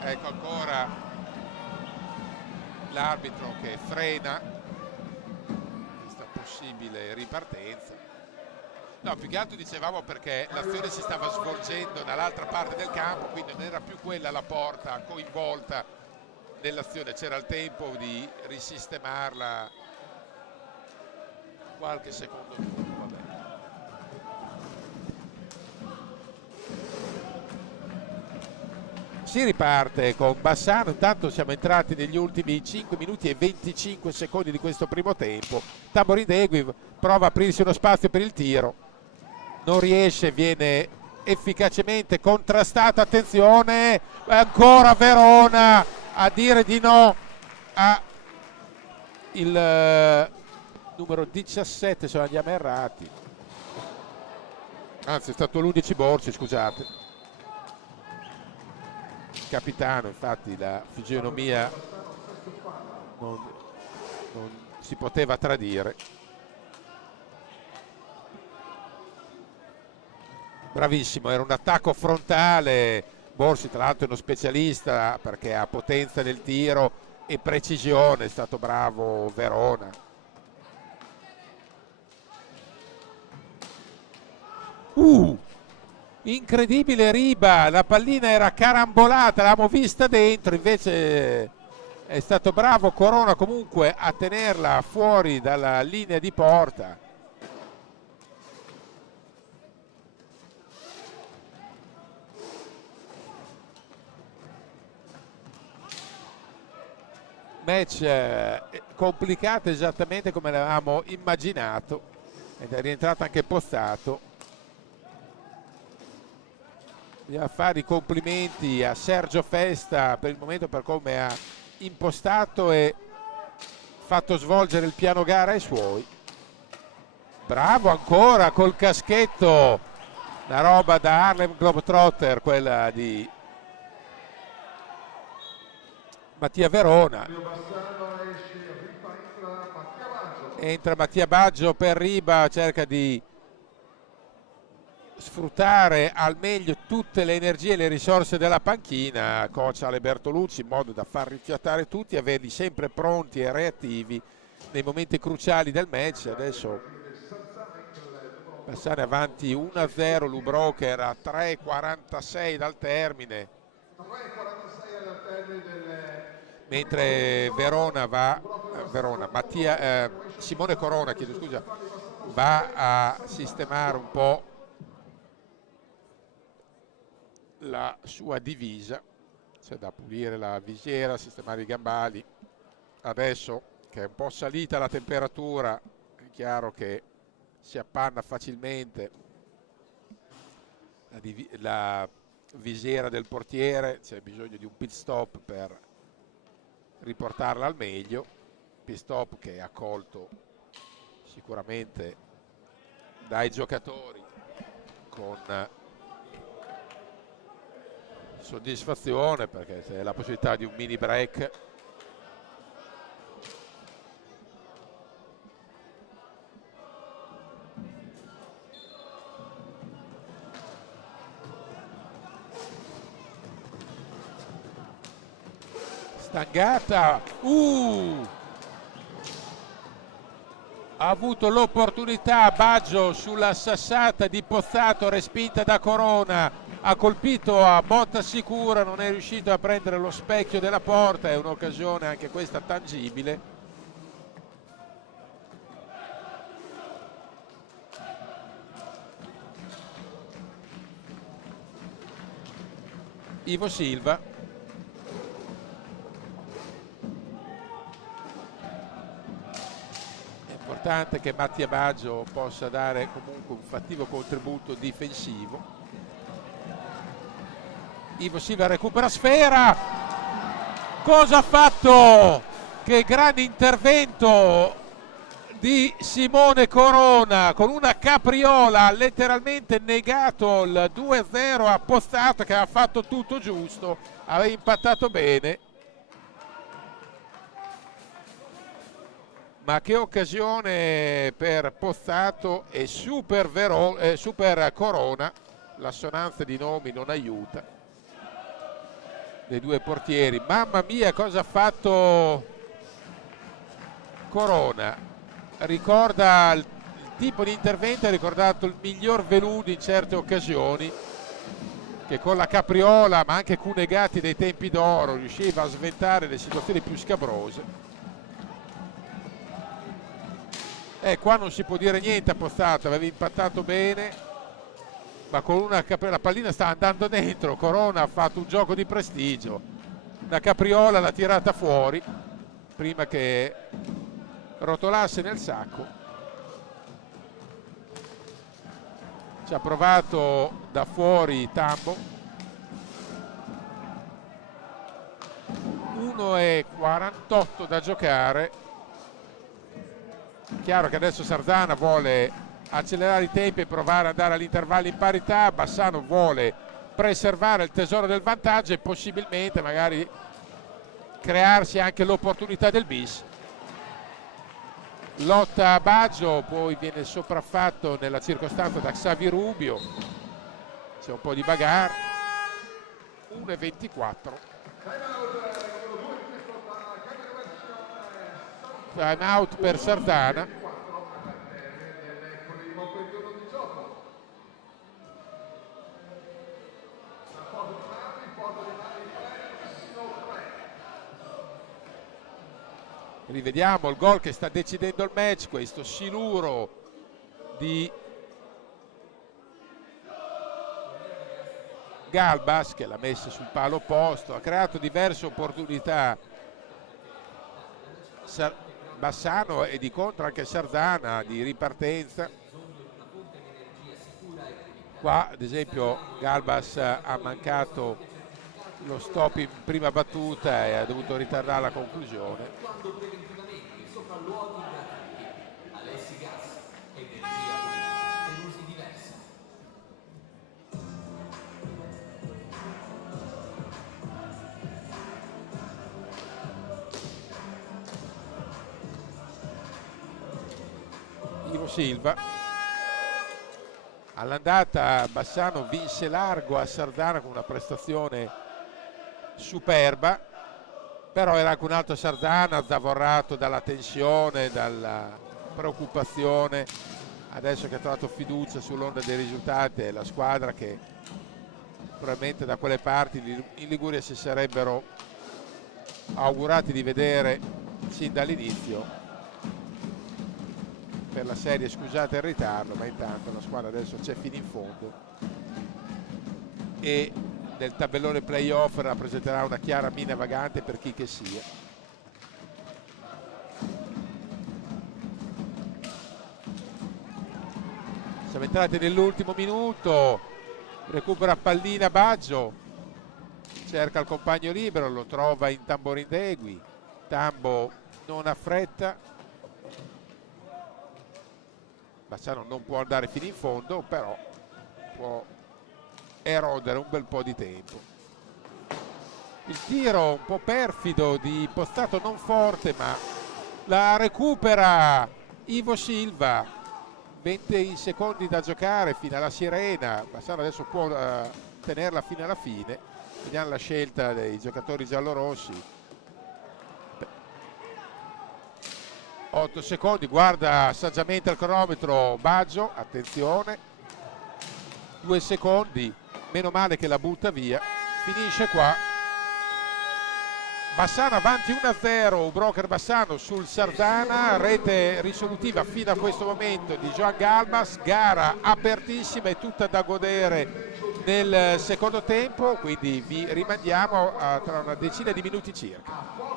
ecco ancora l'arbitro che frena questa possibile ripartenza. No, più che altro dicevamo perché l'azione si stava svolgendo dall'altra parte del campo, quindi non era più quella la porta coinvolta nell'azione, c'era il tempo di risistemarla qualche secondo dopo. Vabbè. Si riparte con Bassano, intanto siamo entrati negli ultimi 5 minuti e 25 secondi di questo primo tempo. Tamborindegui prova a aprirsi uno spazio per il tiro, non riesce, viene efficacemente contrastato, attenzione, ancora Verona a dire di no a il numero 17, se non andiamo errati, anzi è stato l'11 Borci, scusate. Capitano, infatti la fisionomia non si poteva tradire. Bravissimo, era un attacco frontale. Borsi tra l'altro è uno specialista perché ha potenza nel tiro e precisione, è stato bravo Verona. Incredibile Riba, la pallina era carambolata, l'abbiamo vista dentro, invece è stato bravo Corona comunque a tenerla fuori dalla linea di porta. Match complicato esattamente come l'avevamo immaginato, ed è rientrato anche Pozzato. Bisogna fare i complimenti a Sergio Festa per il momento, per come ha impostato e fatto svolgere il piano gara ai suoi. Bravo ancora col caschetto, una roba da Harlem Globetrotter quella di Mattia Verona. Entra Mattia Baggio per Riba, cerca di sfruttare al meglio tutte le energie e le risorse della panchina, coach Ale Bertolucci, in modo da far rifiatare tutti e averli sempre pronti e reattivi nei momenti cruciali del match. Adesso Bassano è avanti 1-0, Lubrocher a 3:46 dal termine. 3:46 al termine del... Mentre Simone Corona, chiedo scusa, va a sistemare un po' la sua divisa, c'è da pulire la visiera, sistemare i gambali. Adesso che è un po' salita la temperatura, è chiaro che si appanna facilmente la visiera del portiere, c'è bisogno di un pit stop per riportarla al meglio, pit stop che è accolto sicuramente dai giocatori con soddisfazione, perché c'è la possibilità di un mini break. Stangata, ha avuto l'opportunità Baggio sulla sassata di Pozzato, respinta da Corona, ha colpito a botta sicura, non è riuscito a prendere lo specchio della porta, è un'occasione anche questa tangibile. Ivo Silva. È importante che Mattia Baggio possa dare comunque un fattivo contributo difensivo. Ivo Silva recupera sfera. Cosa ha fatto? Che grande intervento di Simone Corona, con una capriola, ha letteralmente negato il 2-0 a Pozzato, che ha fatto tutto giusto, aveva impattato bene. Ma che occasione per Pozzato e super Corona, l'assonanza di nomi non aiuta, dei due portieri. Mamma mia, cosa ha fatto Corona, ricorda il tipo di intervento, ha ricordato il miglior Veludi in certe occasioni, che con la capriola ma anche Cunegati dei tempi d'oro riusciva a sventare le situazioni più scabrose. Qua non si può dire niente a Pozzato, aveva impattato bene, ma con la pallina sta andando dentro. Corona ha fatto un gioco di prestigio, la capriola l'ha tirata fuori prima che rotolasse nel sacco. Ci ha provato da fuori Tambo. 1:48 da giocare. Chiaro che adesso Sardana vuole accelerare i tempi e provare ad andare all'intervallo in parità. Bassano vuole preservare il tesoro del vantaggio e possibilmente magari crearsi anche l'opportunità del bis. Lotta a Baggio, poi viene sopraffatto nella circostanza da Xavi Rubio, c'è un po' di bagarre. 1:24. Time out per Sardana. Rivediamo il gol che sta decidendo il match, questo siluro di Galbas che l'ha messa sul palo opposto, ha creato diverse opportunità Bassano e di contro anche Sardana di ripartenza. Qua ad esempio Galbas ha mancato lo stop in prima battuta e ha dovuto ritardare la conclusione. Ivo Silva. All'andata Bassano vinse largo a Sardana con una prestazione superba, però era anche un altro Sardana zavorrato dalla tensione, dalla preoccupazione. adesso che ha trovato fiducia sull'onda dei risultati, è la squadra che probabilmente da quelle parti in Liguria si sarebbero augurati di vedere sin dall'inizio per la serie. Scusate il ritardo, ma intanto la squadra adesso c'è fino in fondo e nel tabellone playoff rappresenterà una chiara mina vagante per chi che sia. Siamo entrati nell'ultimo minuto, recupera pallina Baggio, cerca il compagno libero, lo trova in Tamborindegui, Tambo non ha fretta, Bassano non può andare fino in fondo, però può erodere un bel po' di tempo. Il tiro un po' perfido di Pozzato, non forte, ma la recupera Ivo Silva. 20 secondi da giocare fino alla sirena. Bassano adesso può tenerla fino alla fine. Vediamo la scelta dei giocatori giallorossi. 8 secondi, guarda saggiamente il cronometro Baggio, attenzione. 2 secondi, meno male che la butta via. Finisce qua. Bassano avanti 1-0, Broker Bassano sul Sardana, rete risolutiva fino a questo momento di Joan Galbas, gara apertissima e tutta da godere nel secondo tempo, quindi vi rimandiamo tra una decina di minuti circa.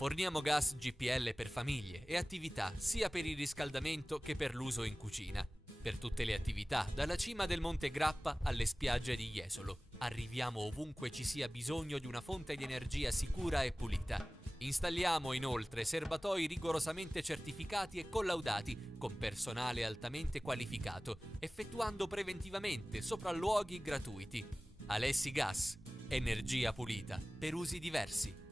Forniamo gas GPL per famiglie e attività sia per il riscaldamento che per l'uso in cucina. Per tutte le attività, dalla cima del Monte Grappa alle spiagge di Jesolo. Arriviamo ovunque ci sia bisogno di una fonte di energia sicura e pulita. Installiamo inoltre serbatoi rigorosamente certificati e collaudati con personale altamente qualificato, effettuando preventivamente sopralluoghi gratuiti. Alessi Gas, energia pulita per usi diversi.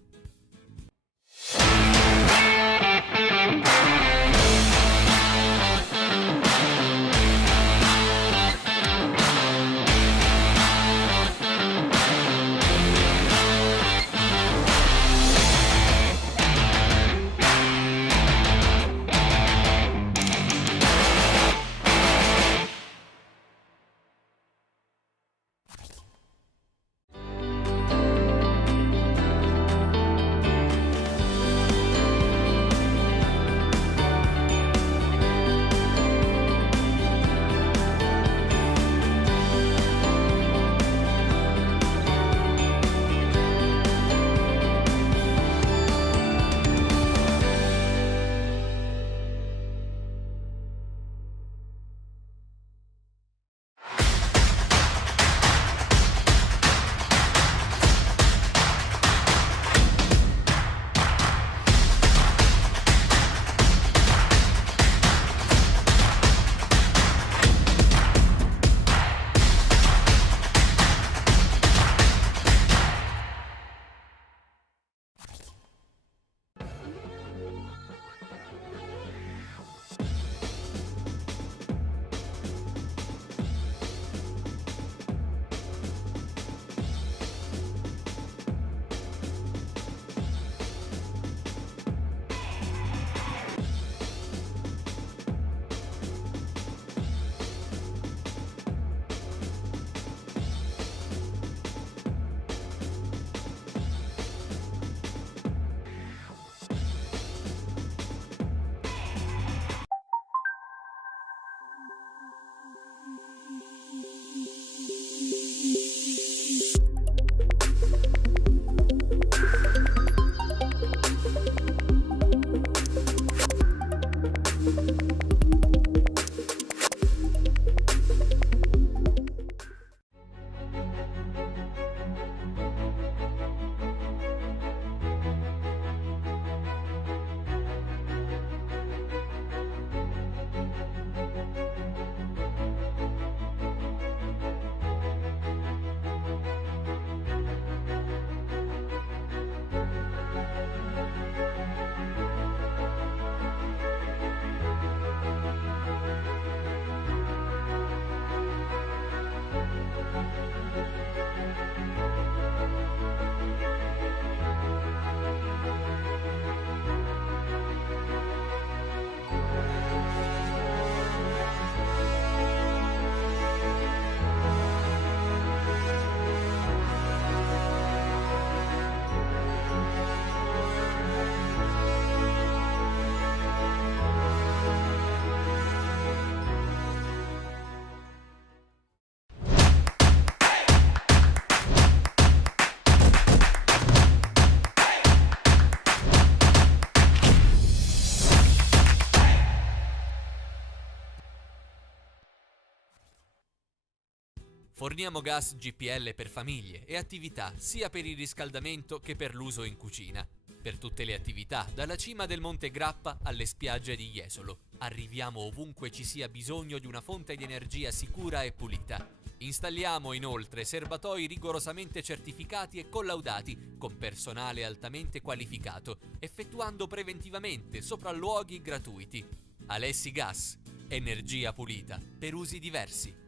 Forniamo gas GPL per famiglie e attività sia per il riscaldamento che per l'uso in cucina. Per tutte le attività, dalla cima del Monte Grappa alle spiagge di Jesolo. Arriviamo ovunque ci sia bisogno di una fonte di energia sicura e pulita. Installiamo inoltre serbatoi rigorosamente certificati e collaudati con personale altamente qualificato, effettuando preventivamente sopralluoghi gratuiti. Alessi Gas, energia pulita per usi diversi.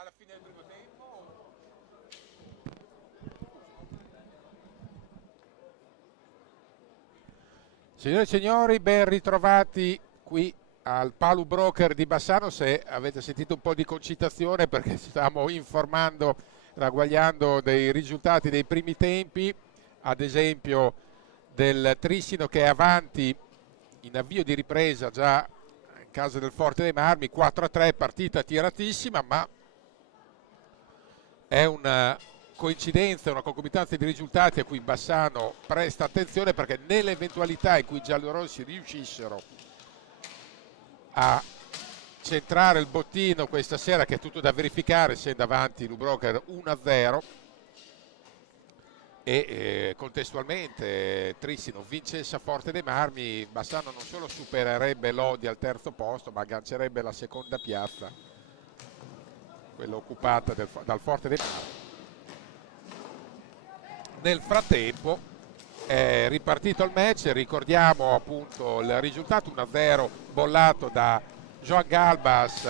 alla fine del primo tempo. Signore e signori, ben ritrovati qui al Palu Broker di Bassano. Se avete sentito un po' di concitazione perché ci stiamo informando, ragguagliando dei risultati dei primi tempi, ad esempio del Trissino che è avanti in avvio di ripresa già in casa del Forte dei Marmi, 4-3, partita tiratissima, ma è una coincidenza, una concomitanza di risultati a cui Bassano presta attenzione, perché nell'eventualità in cui i giallorossi riuscissero a centrare il bottino questa sera, che è tutto da verificare essendo avanti Lubroker 1-0, e contestualmente Trissino vincesse a Forte dei Marmi, Bassano non solo supererebbe Lodi al terzo posto, ma aggancerebbe la seconda piazza, quella occupata dal Forte dei Marmi. Nel frattempo è ripartito il match, ricordiamo appunto il risultato 1-0 bollato da Joan Galbas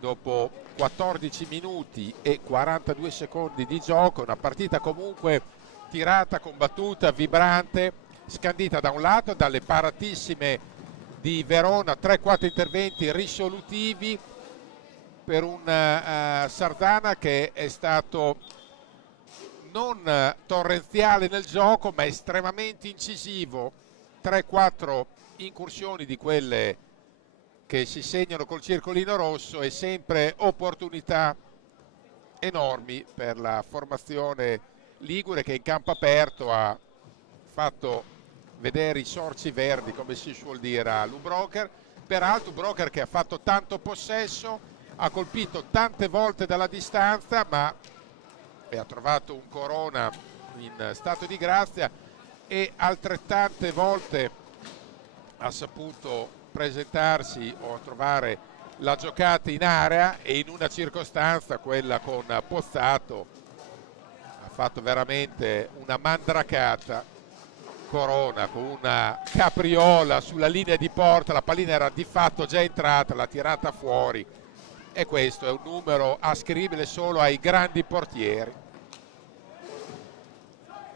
dopo 14 minuti e 42 secondi di gioco, una partita comunque tirata, combattuta, vibrante, scandita da un lato dalle paratissime di Verona, 3-4 interventi risolutivi per un Sardana che è stato non torrenziale nel gioco ma estremamente incisivo, 3-4 incursioni di quelle che si segnano col circolino rosso e sempre opportunità enormi per la formazione ligure, che in campo aperto ha fatto vedere i sorci verdi, come si suol dire, a Lubroker. Peraltro Lubroker che ha fatto tanto possesso, ha colpito tante volte dalla distanza, ma e ha trovato un Corona in stato di grazia, e altrettante volte ha saputo presentarsi o trovare la giocata in area, e in una circostanza, quella con Pozzato, ha fatto veramente una mandracata Corona con una capriola sulla linea di porta, la pallina era di fatto già entrata, l'ha tirata fuori, e questo è un numero ascrivibile solo ai grandi portieri.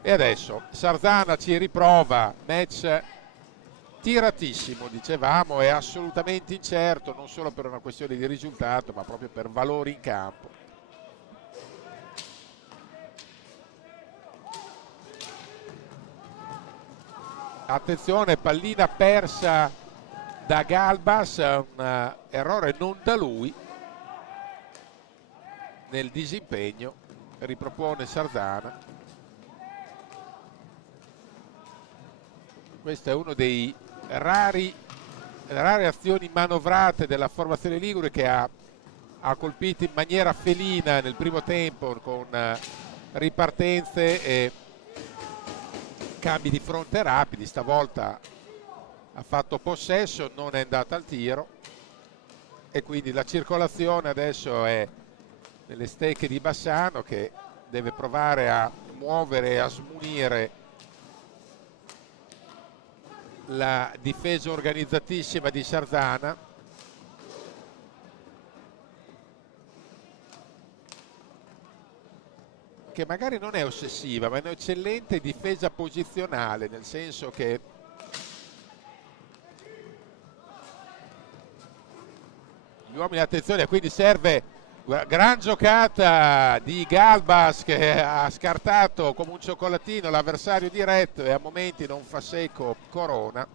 E adesso Sardana ci riprova, match tiratissimo, dicevamo, è assolutamente incerto, non solo per una questione di risultato ma proprio per valori in campo. Attenzione, pallina persa da Galbas, un errore non da lui nel disimpegno, ripropone Sardana. Questo è uno dei rare azioni manovrate della formazione ligure, che ha colpito in maniera felina nel primo tempo con ripartenze e cambi di fronte rapidi. Stavolta ha fatto possesso, non è andata al tiro, e quindi la circolazione adesso è nelle stecche di Bassano, che deve provare a muovere e a smunire la difesa organizzatissima di Sardana, che magari non è ossessiva ma è un'eccellente difesa posizionale, nel senso che gli uomini, attenzione, quindi serve, gran giocata di Galbas che ha scartato come un cioccolatino l'avversario diretto, e a momenti non fa secco Corona.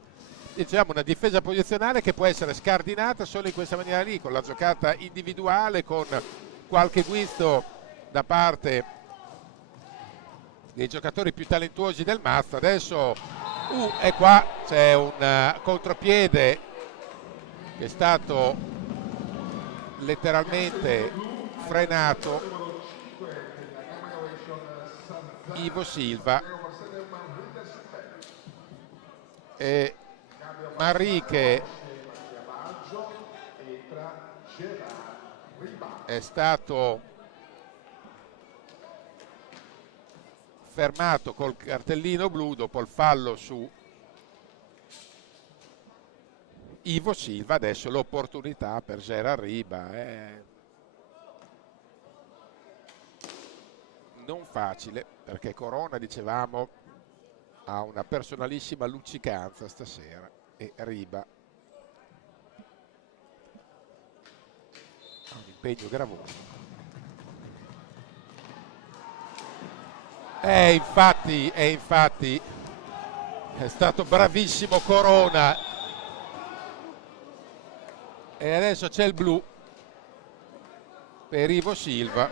Diciamo una difesa posizionale che può essere scardinata solo in questa maniera lì, con la giocata individuale, con qualche guizzo da parte dei giocatori più talentuosi del mazzo. Adesso e qua c'è un contropiede che è stato letteralmente frenato. Ivo Silva e Manrique è stato fermato col cartellino blu dopo il fallo su Ivo Silva. Adesso l'opportunità per Gerard Riba. non facile, perché Corona, dicevamo, ha una personalissima luccicanza stasera, e Riba ha un impegno gravoso. Infatti è stato bravissimo Corona, e adesso c'è il blu per Ivo Silva,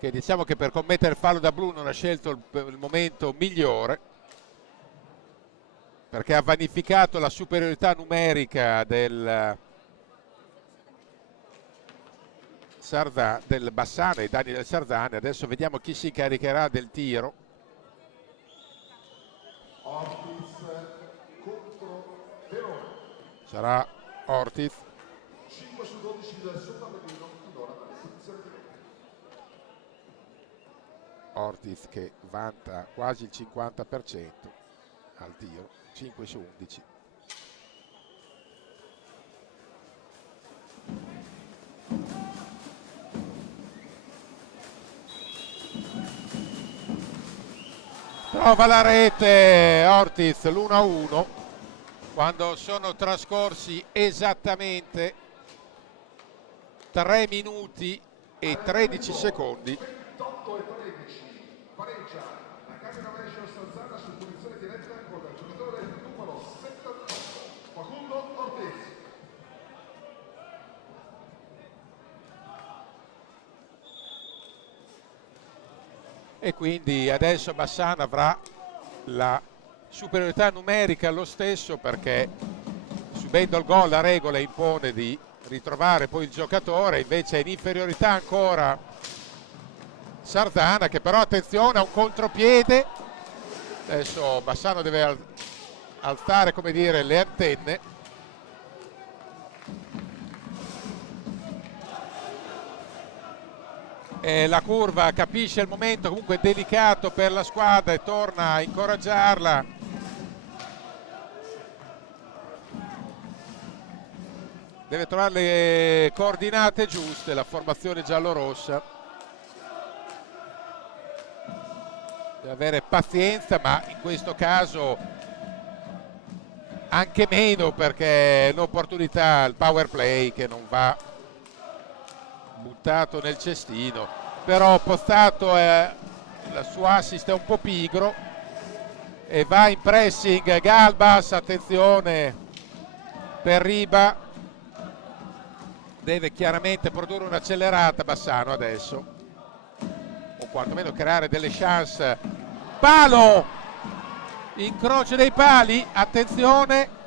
che diciamo che per commettere il fallo da blu non ha scelto il momento migliore, perché ha vanificato la superiorità numerica del Bassano ai danni del Sarzana. Adesso vediamo chi si caricherà del tiro. Sarà Ortiz. 5 su 12 del San Pellegrino finora dalle posizioni di Ortiz che vanta quasi il 50% al tiro, 5 su 11. Trova la rete Ortiz, l'1-1, quando sono trascorsi esattamente 3 minuti e 13 secondi. 28 e 13, pareggia la Camera Vecchio Sarzana su punizione diretta con il giocatore numero 78, Facundo Ortiz. E quindi adesso Bassano avrà la superiorità numerica lo stesso, perché subendo il gol la regola impone di ritrovare poi il giocatore, invece è in inferiorità ancora Sarzana, che però, attenzione, ha un contropiede. Adesso Bassano deve alzare, come dire, le antenne. La curva capisce il momento comunque delicato per la squadra e torna a incoraggiarla. Deve trovare le coordinate giuste la formazione giallorossa. Deve avere pazienza, ma in questo caso anche meno, perché è l'opportunità, il power play che non va buttato nel cestino. Però Pozzato, il suo assist è un po' pigro e va in pressing Galbas. Attenzione per Riba, deve chiaramente produrre un'accelerata Bassano adesso, o quantomeno creare delle chance. Palo, incrocio dei pali, attenzione,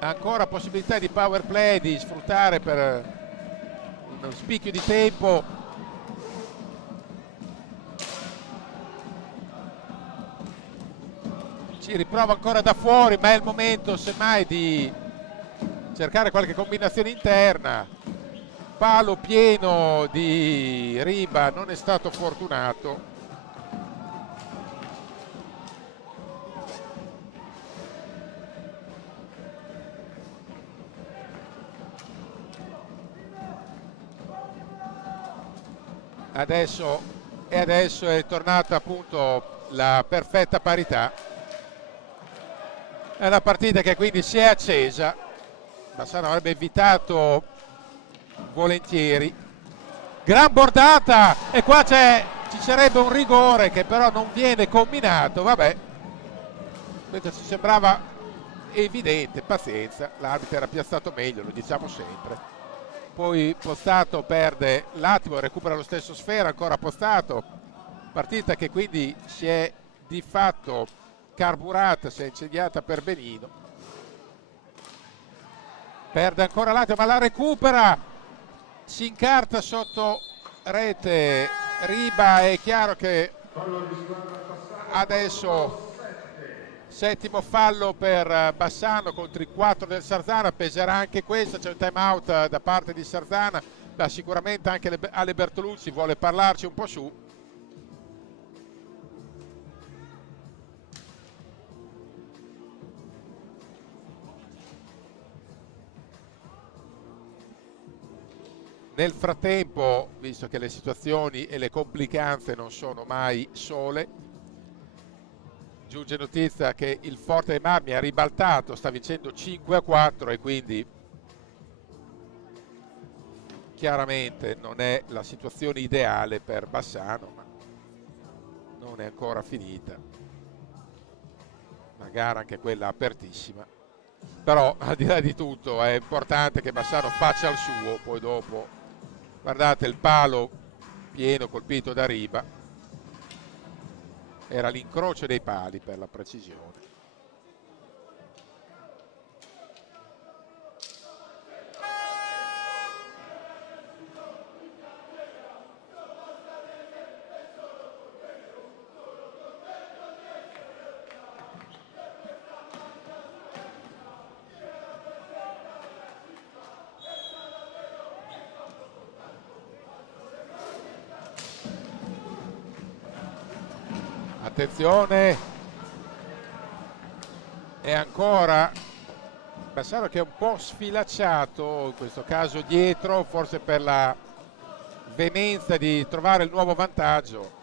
ancora possibilità di power play, di sfruttare per uno spicchio di tempo. Ci riprova ancora da fuori, ma è il momento semmai di cercare qualche combinazione interna. Palo pieno di Riba, non è stato fortunato. Adesso è tornata appunto la perfetta parità. È una partita che quindi si è accesa. Bassano avrebbe evitato volentieri. Gran bordata, e qua ci sarebbe un rigore che però non viene combinato. Vabbè, ci sembrava evidente, pazienza, l'arbitro era piazzato meglio, lo diciamo sempre. Poi Pozzato perde l'attimo, recupera lo stesso Sfera, ancora Pozzato. Partita che quindi si è di fatto carburata, si è incendiata per benino. Perde ancora l'attimo, ma la recupera. Si incarta sotto rete Riba. È chiaro che adesso settimo fallo per Bassano contro i 4 del Sarzana. Peserà anche questo, c'è un time out da parte di Sarzana, ma sicuramente anche Ale Bertolucci vuole parlarci un po' su. Nel frattempo, visto che le situazioni e le complicanze non sono mai sole, giunge notizia che il Forte dei Marmi ha ribaltato, sta vincendo 5-4 e quindi chiaramente non è la situazione ideale per Bassano, ma non è ancora finita. Una gara anche quella apertissima. Però al di là di tutto è importante che Bassano faccia il suo, poi dopo guardate il palo pieno colpito da Riba, era l'incrocio dei pali per la precisione. Attenzione, e ancora Bassano che è un po' sfilacciato in questo caso dietro, forse per la veemenza di trovare il nuovo vantaggio.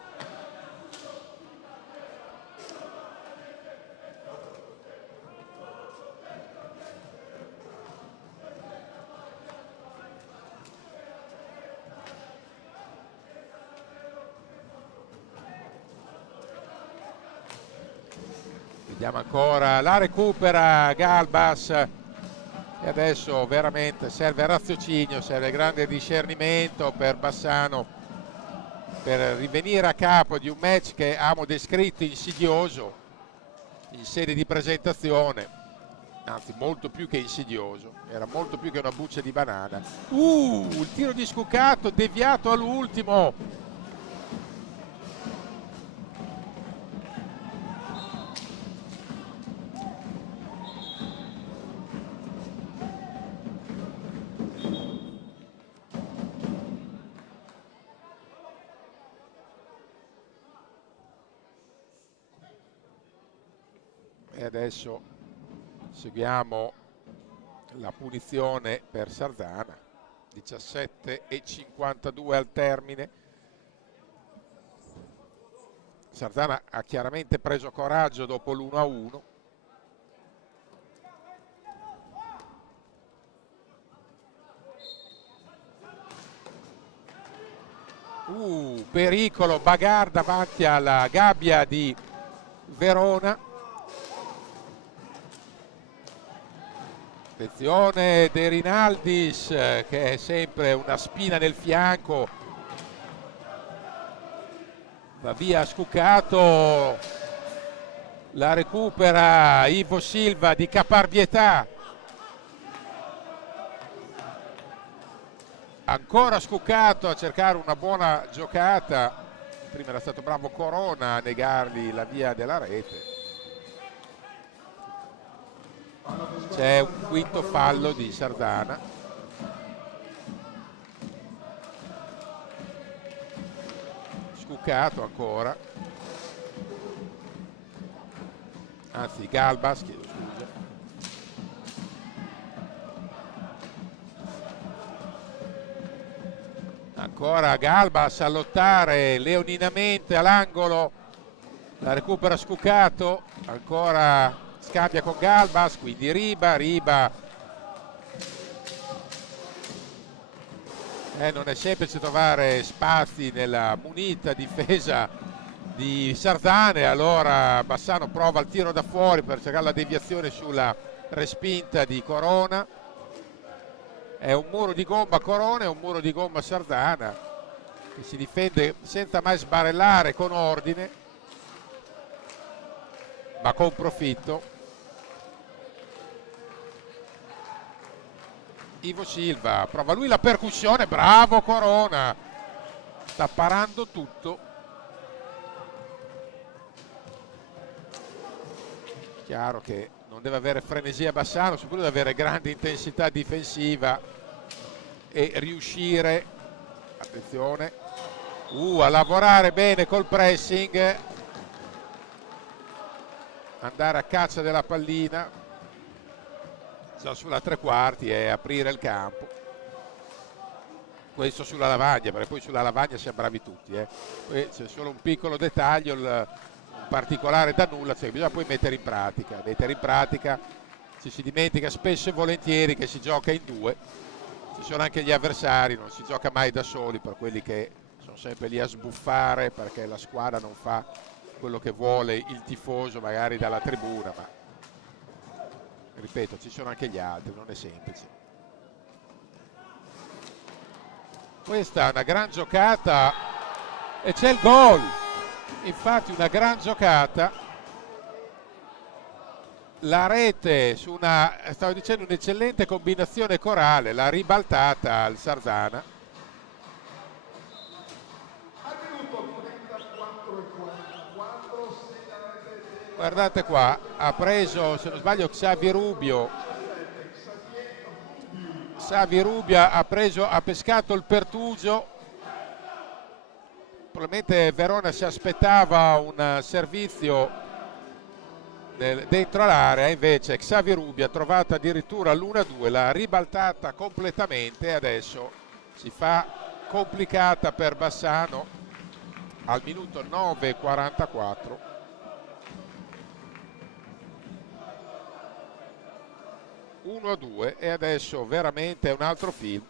Vediamo ancora, la recupera Galbas e adesso veramente serve raziocinio, serve grande discernimento per Bassano per rivenire a capo di un match che abbiamo descritto insidioso in sede di presentazione, anzi molto più che insidioso, era molto più che una buccia di banana. Il tiro di Scuccato deviato all'ultimo. E adesso seguiamo la punizione per Sardana, 17:52 al termine. Sardana ha chiaramente preso coraggio dopo l'1-1. Pericolo, bagarre davanti alla gabbia di Verona. Attenzione De Rinaldis che è sempre una spina nel fianco, va via Scuccato, la recupera Ivo Silva di caparbietà, ancora Scuccato a cercare una buona giocata, prima era stato bravo Corona a negargli la via della rete. C'è un quinto fallo di Sardana. Scuccato ancora. Anzi Galbas, chiedo scusa. Ancora Galbas a lottare leoninamente all'angolo. La recupera Scuccato. Ancora scambia con Galbas, quindi Riba non è semplice trovare spazi nella munita difesa di Sardana, allora Bassano prova il tiro da fuori per cercare la deviazione sulla respinta di Corona. È un muro di gomma Corona e un muro di gomma Sardana che si difende senza mai sbarellare, con ordine ma con profitto. Ivo Silva prova lui la percussione, bravo Corona, sta parando tutto. Chiaro che non deve avere frenesia Bassano, sicuro deve avere grande intensità difensiva e riuscire, attenzione, a lavorare bene col pressing, andare a caccia della pallina già sulla tre quarti e aprire il campo. Questo sulla lavagna, perché poi sulla lavagna siamo bravi tutti, poi c'è solo un piccolo dettaglio, un particolare da nulla, cioè bisogna poi mettere in pratica. Ci si dimentica spesso e volentieri che si gioca in due, ci sono anche gli avversari, non si gioca mai da soli, per quelli che sono sempre lì a sbuffare perché la squadra non fa quello che vuole il tifoso magari dalla tribuna, ma ripeto, ci sono anche gli altri, non è semplice. Questa è una gran giocata e c'è il gol, infatti una gran giocata, la rete su una, stavo dicendo, un'eccellente combinazione corale, l'ha ribaltata al Sarzana. Guardate qua, ha preso, se non sbaglio, Xavi Rubio ha pescato il Pertugio. Probabilmente Verona si aspettava un servizio dentro l'area, invece Xavi Rubio ha trovato addirittura l'1-2, l'ha ribaltata completamente e adesso si fa complicata per Bassano al minuto 9:44. 1-2 e adesso veramente è un altro film.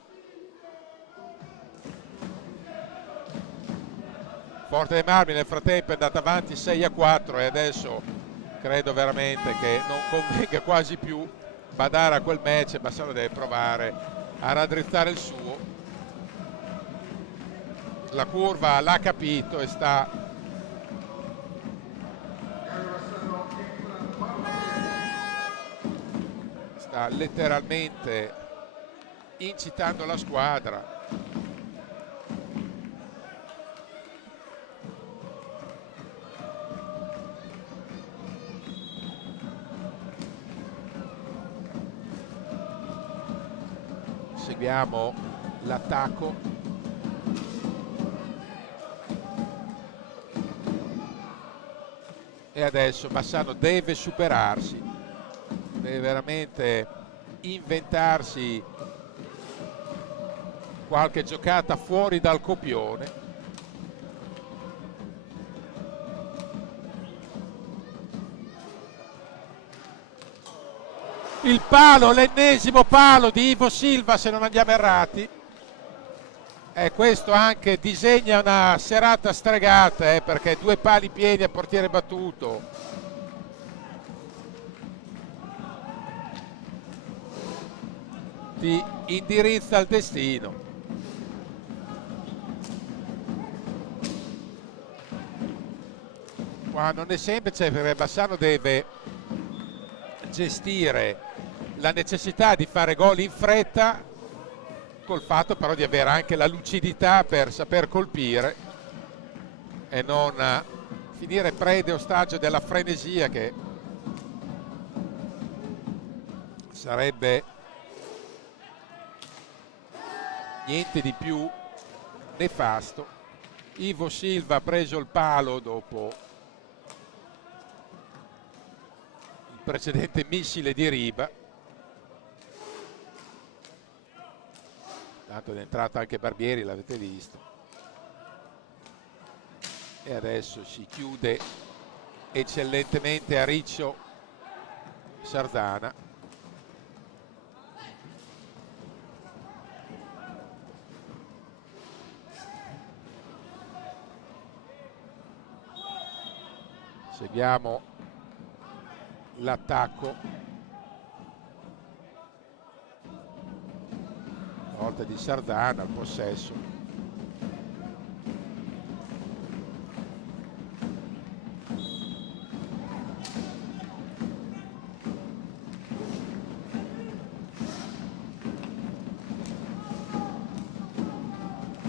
Forte dei Marmi nel frattempo è andata avanti 6-4 e adesso credo veramente che non convenga quasi più badare a quel match. Bassano deve provare a raddrizzare il suo. La curva l'ha capito e sta letteralmente incitando la squadra. Seguiamo l'attacco. E adesso Bassano deve superarsi, deve veramente inventarsi qualche giocata fuori dal copione. Il palo, l'ennesimo palo di Ivo Silva, se non andiamo errati. E questo anche disegna una serata stregata, perché 2 pali pieni a portiere battuto. Ti indirizza al destino. Qua non è semplice perché Bassano deve gestire la necessità di fare gol in fretta col fatto però di avere anche la lucidità per saper colpire e non finire prede ostaggio della frenesia, che sarebbe niente di più nefasto. Ivo Silva ha preso il palo dopo il precedente missile di Riba. Tanto è entrato anche Barbieri, l'avete visto. E adesso si chiude eccellentemente a riccio Sarzana. Seguiamo l'attacco. Volta di Sarzana al possesso.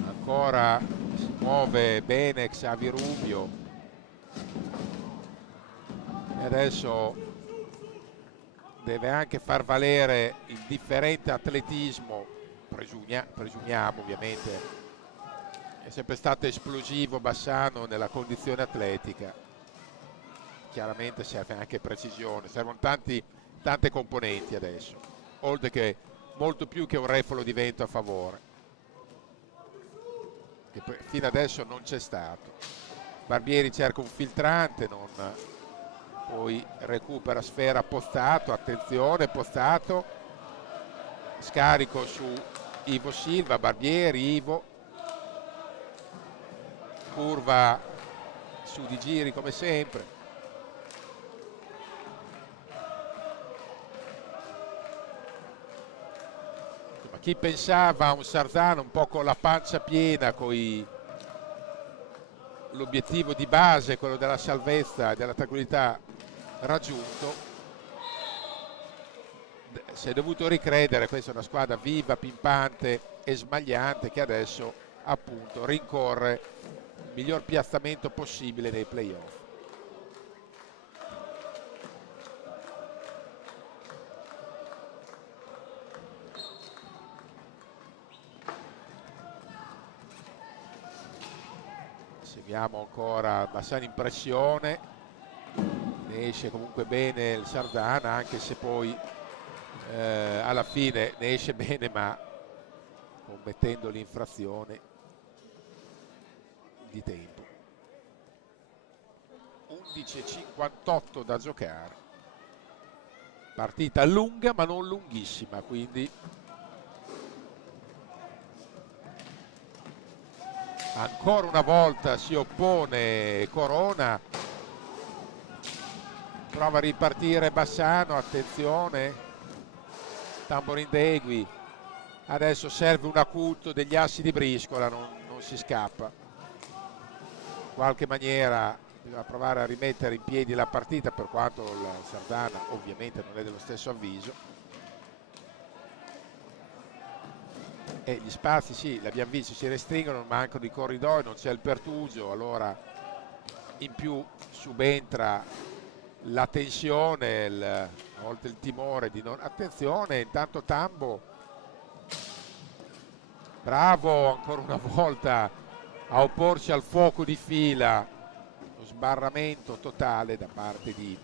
Ancora si muove bene Xavi Rubio e adesso deve anche far valere il differente atletismo. Presumiamo ovviamente, è sempre stato esplosivo Bassano nella condizione atletica, chiaramente serve anche precisione, servono tante componenti adesso, oltre che molto più che un refolo di vento a favore. che fino adesso non c'è stato. Barbieri cerca un filtrante, poi recupera sfera Pozzato, attenzione Pozzato, scarico su Ivo Silva, Barbieri, Ivo, curva su di giri come sempre. Ma chi pensava a un Sarzana un po' con la pancia piena, con l'obiettivo di base, quello della salvezza e della tranquillità raggiunto, si è dovuto ricredere. Questa è una squadra viva, pimpante e smagliante che adesso appunto rincorre il miglior piazzamento possibile nei playoff. Seguiamo ancora Bassano in pressione, ne esce comunque bene il Sardana, anche se poi alla fine ne esce bene ma commettendo l'infrazione di tempo. 11:58 da giocare, partita lunga ma non lunghissima, quindi ancora una volta si oppone Corona, prova a ripartire Bassano, attenzione, Tamborindegui, adesso serve un acuto degli assi di briscola, non si scappa. In qualche maniera bisogna provare a rimettere in piedi la partita, per quanto il Sardana ovviamente non è dello stesso avviso. E gli spazi, sì, l'abbiamo visto, si restringono, mancano i corridoi, non c'è il pertugio, allora in più subentra la tensione, a volte il timore di non... Attenzione, intanto Tambo, bravo ancora una volta a opporsi al fuoco di fila, lo sbarramento totale da parte di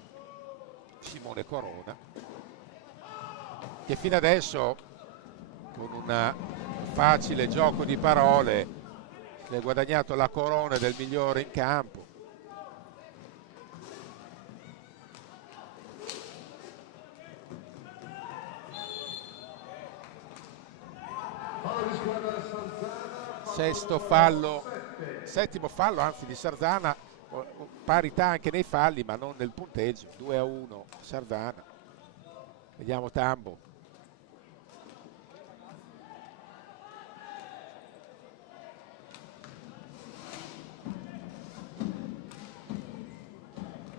Simone Corona, che fino adesso con un facile gioco di parole si è guadagnato la corona del migliore in campo. Settimo fallo anzi di Sardana, parità anche nei falli ma non nel punteggio. 2-1 Sardana. Vediamo Tambo,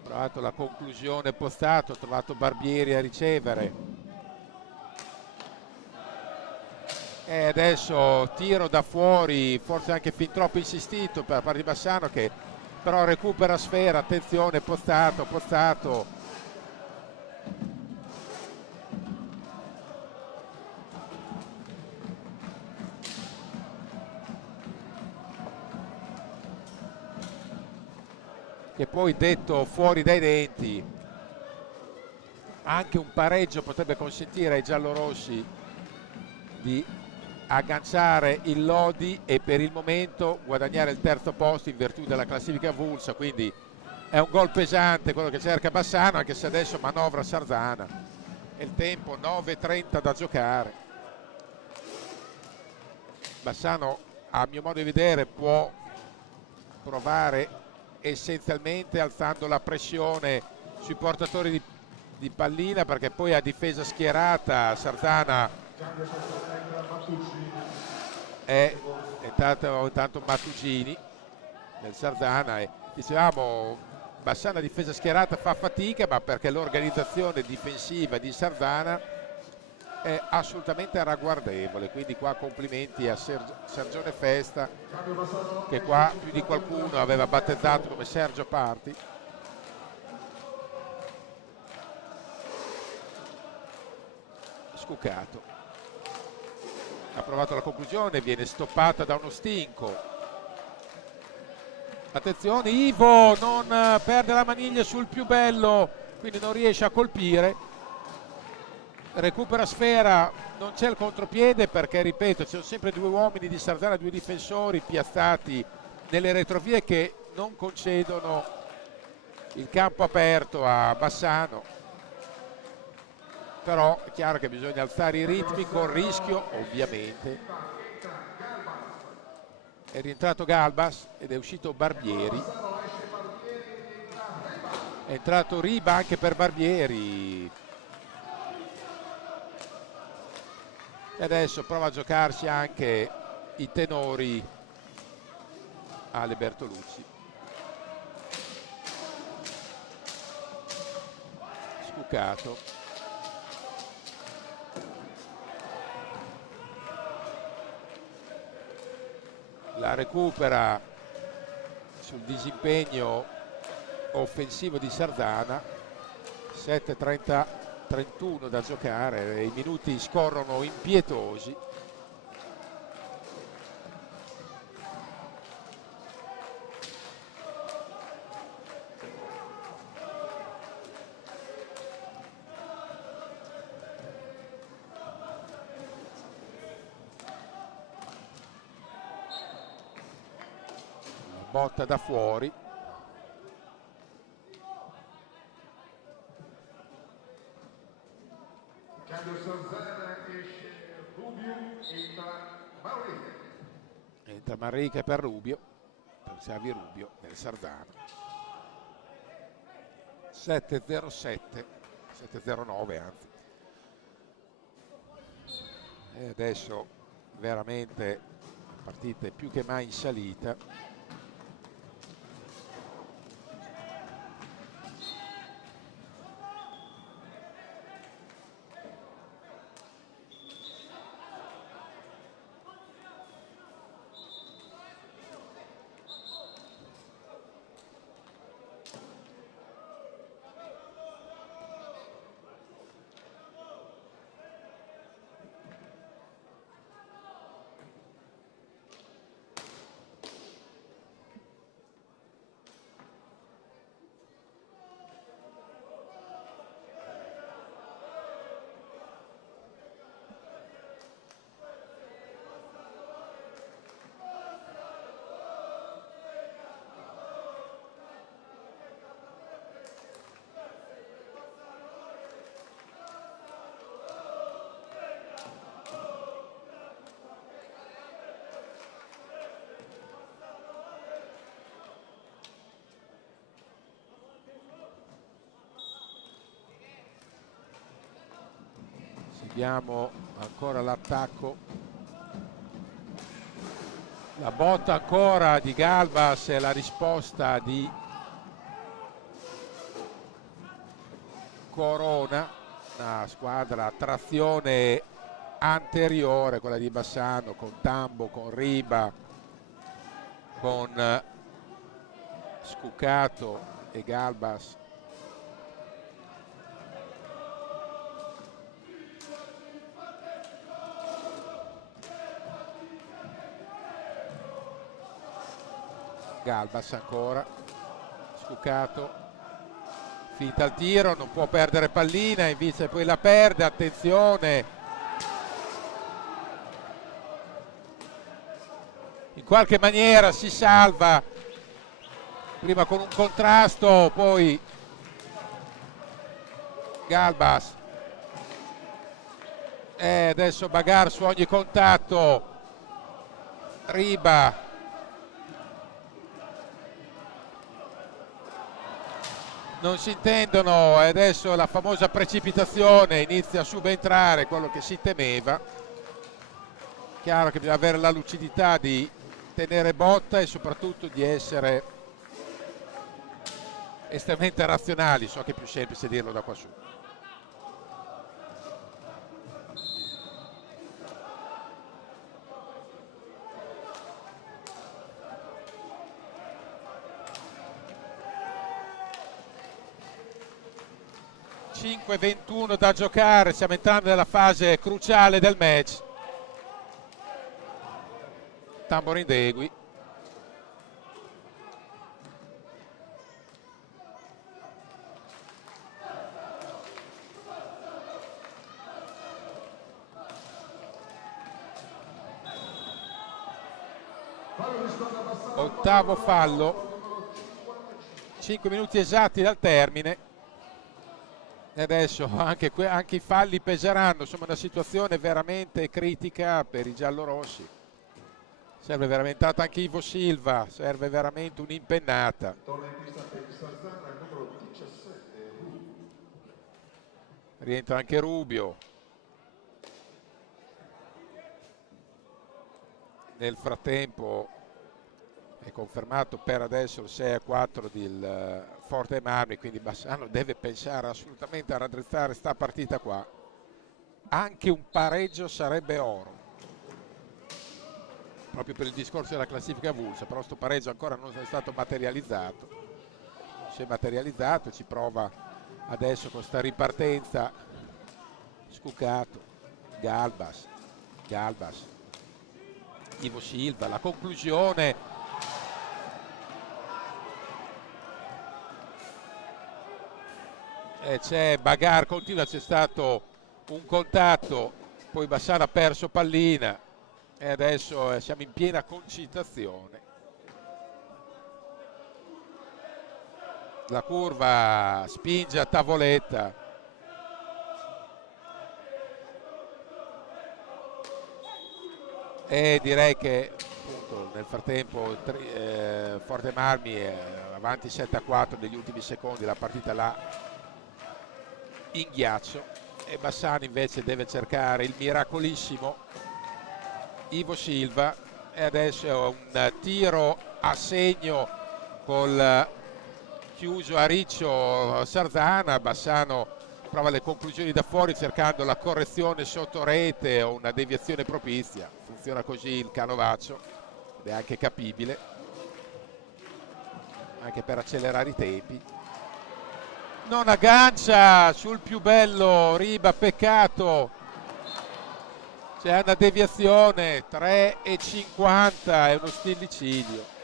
provato la conclusione Pozzato, ha trovato Barbieri a ricevere. E adesso tiro da fuori, forse anche fin troppo insistito per parte di Bassano, che però recupera sfera, attenzione Pozzato, che poi, detto fuori dai denti, anche un pareggio potrebbe consentire ai giallorossi di agganciare il Lodi e per il momento guadagnare il terzo posto in virtù della classifica avulsa, quindi è un gol pesante quello che cerca Bassano, anche se adesso manovra Sardana. E il tempo 9:30 da giocare. Bassano, a mio modo di vedere, può provare essenzialmente alzando la pressione sui portatori di pallina, perché poi a difesa schierata Sardana è intanto Mattugini del Sardana, e dicevamo Bassano a difesa schierata fa fatica, ma perché l'organizzazione difensiva di Sardana è assolutamente ragguardevole, quindi qua complimenti a Sergione Festa, che qua più di qualcuno aveva battezzato come Sergio Parti. Scuccato ha provato la conclusione, viene stoppata da uno stinco. Attenzione, Ivo non perde la maniglia sul più bello, quindi non riesce a colpire. recupera sfera, non c'è il contropiede perché, ripeto, ci sono sempre due uomini di Sardana, due difensori piazzati nelle retrovie che non concedono il campo aperto a Bassano. Però è chiaro che bisogna alzare i ritmi con rischio, ovviamente. È rientrato Galbas ed è uscito Barbieri. È entrato Riba anche per Barbieri. E adesso prova a giocarsi anche i tenori Ale Bertolucci. Scuccato. La recupera sul disimpegno offensivo di Sardana. 7:31 da giocare, i minuti scorrono impietosi. Botta da fuori. Cambio Sardana, esce Rubio, entra Manrique. Entra Manrique per Rubio, per Xavi Rubio nel Sardana. 7:07, 7:09 anzi. E adesso veramente la partita è più che mai in salita. Seguiamo ancora l'attacco. La botta ancora di Galbas e la risposta di Corona. Una squadra a trazione anteriore, quella di Bassano, con Tambo, con Riba, con Scuccato e Galbas. Galbas ancora, Scuccato, finta il tiro, non può perdere pallina, invece poi la perde, attenzione. In qualche maniera si salva, prima con un contrasto, poi Galbas. E adesso Bagar su ogni contatto, Riba. Non si intendono e adesso la famosa precipitazione inizia a subentrare, quello che si temeva. Chiaro che bisogna avere la lucidità di tenere botta e soprattutto di essere estremamente razionali. So che è più semplice dirlo da qua su. (5:21) da giocare, stiamo entrando nella fase cruciale del match. Tamborindegui. Ottavo fallo, 5 minuti esatti dal termine. E adesso anche i falli peseranno, insomma una situazione veramente critica per i giallorossi. Serve veramente tanto anche Ivo Silva, serve veramente un'impennata. Torna in pista per Sarzana il numero 17, Rubio. Rientra anche Rubio. Nel frattempo è confermato per adesso il 6-4 del Forte Marmi, quindi Bassano deve pensare assolutamente a raddrizzare sta partita qua. Anche un pareggio sarebbe oro, proprio per il discorso della classifica avulsa, però sto pareggio ancora non è stato materializzato. Si è materializzato, ci prova adesso con sta ripartenza. Scuccato, Galbas, Ivo Silva, la conclusione. E c'è Bagar, continua, c'è stato un contatto, poi Bassano ha perso pallina e adesso siamo in piena concitazione. La curva spinge a tavoletta. E direi che appunto, nel frattempo Forte Marmi è avanti 7-4 negli ultimi secondi, la partita là in ghiaccio, e Bassano invece deve cercare il miracolissimo Ivo Silva. E adesso è un tiro a segno col chiuso a riccio Sarzana. Bassano prova le conclusioni da fuori cercando la correzione sotto rete o una deviazione propizia. Funziona così il canovaccio ed è anche capibile, anche per accelerare i tempi. Non aggancia sul più bello Riba, peccato, c'è una deviazione. 3,50 è uno stillicidio.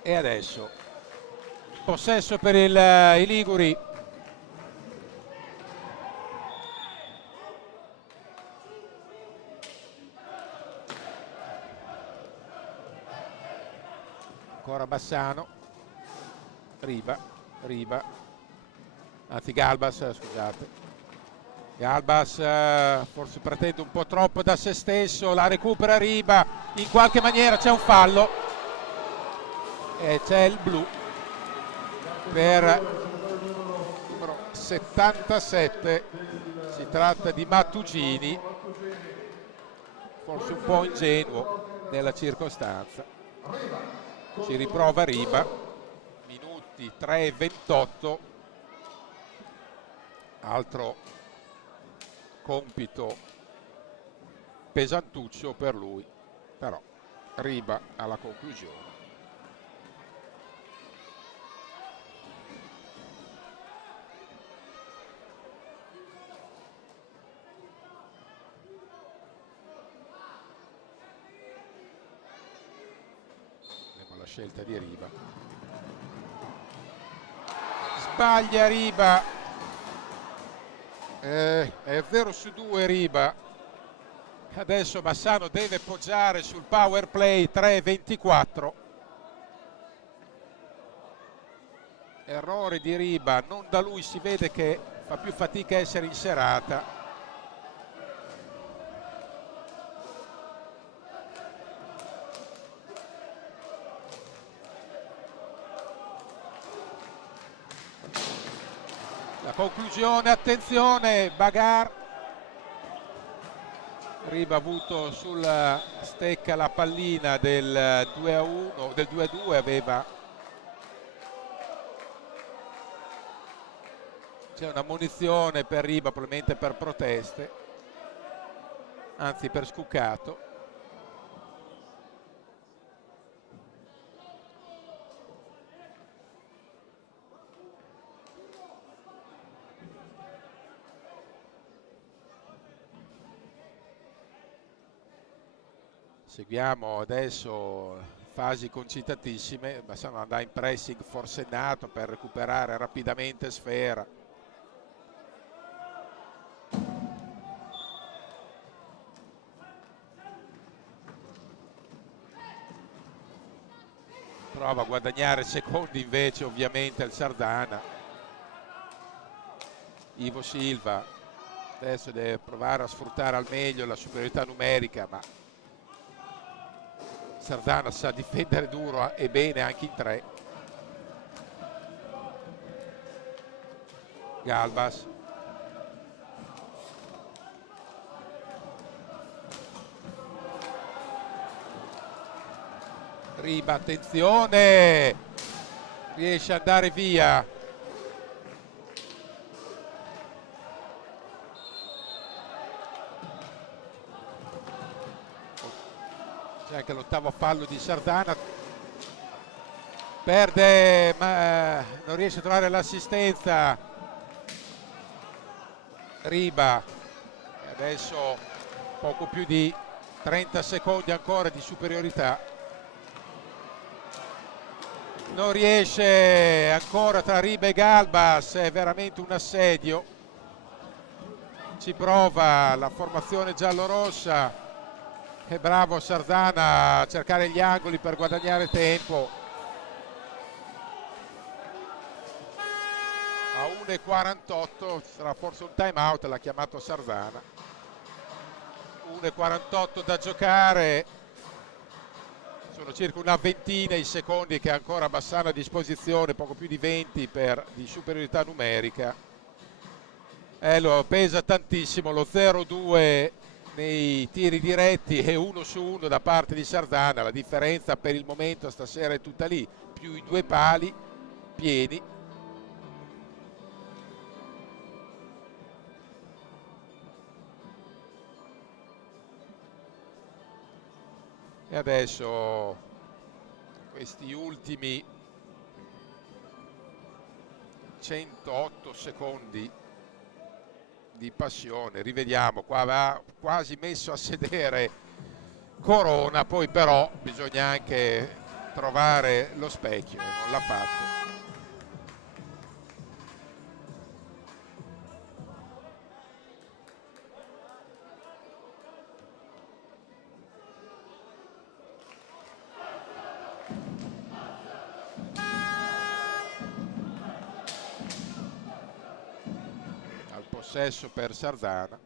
E adesso possesso per i liguri. Ancora Bassano, Riba, anzi Galbas, scusate. Galbas forse pretende un po' troppo da se stesso, la recupera Riba, in qualche maniera c'è un fallo. E c'è il blu per numero 77, si tratta di Mattugini, forse un po' ingenuo nella circostanza. Si riprova Riba, minuti 3,28, altro compito pesantuccio per lui, però Riba alla conclusione. Scelta di Riba, sbaglia Riba, è 0-2 Riba. Adesso Bassano deve poggiare sul power play. 3-24, errore di Riba, non da lui, si vede che fa più fatica a essere in serata. La conclusione, attenzione, Bagar. Riba ha avuto sulla stecca la pallina del 2-1, del 2-2 aveva. C'è una munizione per Riba, probabilmente per proteste, anzi per scuccato. Seguiamo adesso fasi concitatissime. Bassano andare in pressing forsennato per recuperare rapidamente sfera. Prova a guadagnare secondi invece ovviamente il Sardana. Ivo Silva adesso deve provare a sfruttare al meglio la superiorità numerica, ma Sardana sa difendere duro e bene anche in tre. Galbas. Riba, attenzione, riesce ad andare via. C'è anche l'ottavo fallo di Sardana, perde ma non riesce a trovare l'assistenza. Riba, e adesso poco più di 30 secondi ancora di superiorità. Non riesce ancora tra Riba e Galbas, è veramente un assedio. Ci prova la formazione giallorossa. È bravo Sardana a cercare gli angoli per guadagnare tempo. A 1:48 sarà forse un time out, l'ha chiamato Sardana. 1:48 da giocare. Sono circa una ventina i secondi che ha ancora Bassano a disposizione, poco più di 20 di superiorità numerica. Lo pesa tantissimo lo 0-2 nei tiri diretti e 1-1 da parte di Sardana. La differenza per il momento stasera è tutta lì, più i due pali pieni. E adesso questi ultimi 108 secondi di passione. Rivediamo, qua va quasi messo a sedere Corona, poi però bisogna anche trovare lo specchio e non l'ha fatto. Possesso per Sardana.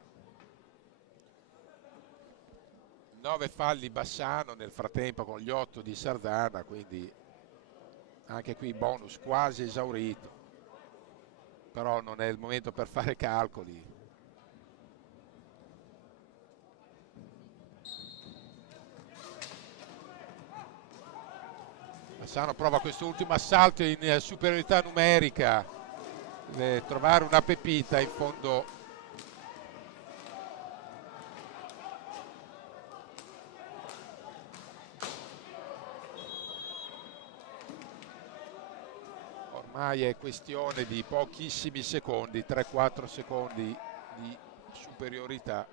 9 falli Bassano nel frattempo con gli 8 di Sardana, quindi anche qui bonus quasi esaurito, però non è il momento per fare calcoli. Bassano prova quest'ultimo assalto in superiorità numerica. Deve trovare una pepita in fondo. Ormai è questione di pochissimi secondi, 3-4 secondi di superiorità.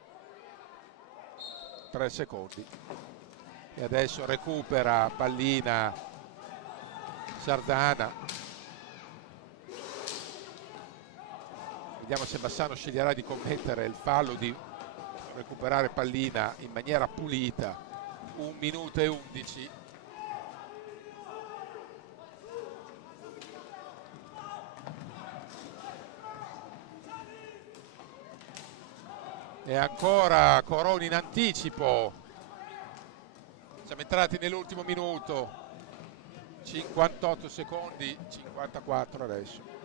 3 secondi. E adesso recupera pallina Sardana. Vediamo se Bassano sceglierà di commettere il fallo di recuperare pallina in maniera pulita. 1 minuto e 11. E ancora Corona in anticipo. Siamo entrati nell'ultimo minuto. 58 secondi, 54 adesso.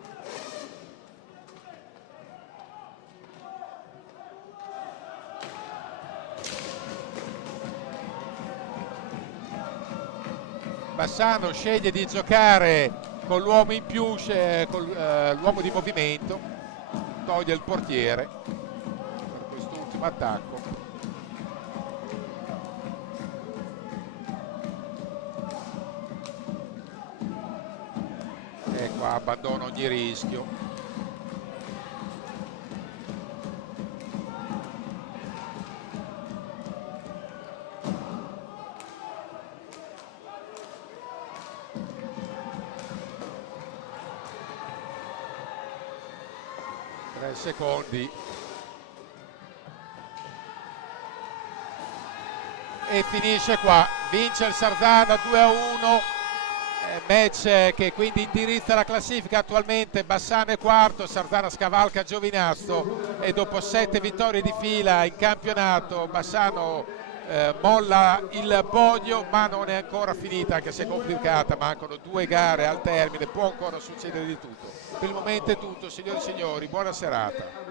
Bassano sceglie di giocare con l'uomo in più, con l'uomo di movimento, toglie il portiere per quest'ultimo attacco. E qua abbandona ogni rischio. 3 secondi. E finisce qua, vince il Sarzana 2-1, match che quindi indirizza la classifica. Attualmente Bassano è quarto, Sarzana scavalca Giovinazzo e dopo 7 vittorie di fila in campionato Bassano molla il podio, ma non è ancora finita, anche se è complicata, mancano 2 gare al termine, può ancora succedere di tutto. Per il momento è tutto, signori e signori, buona serata.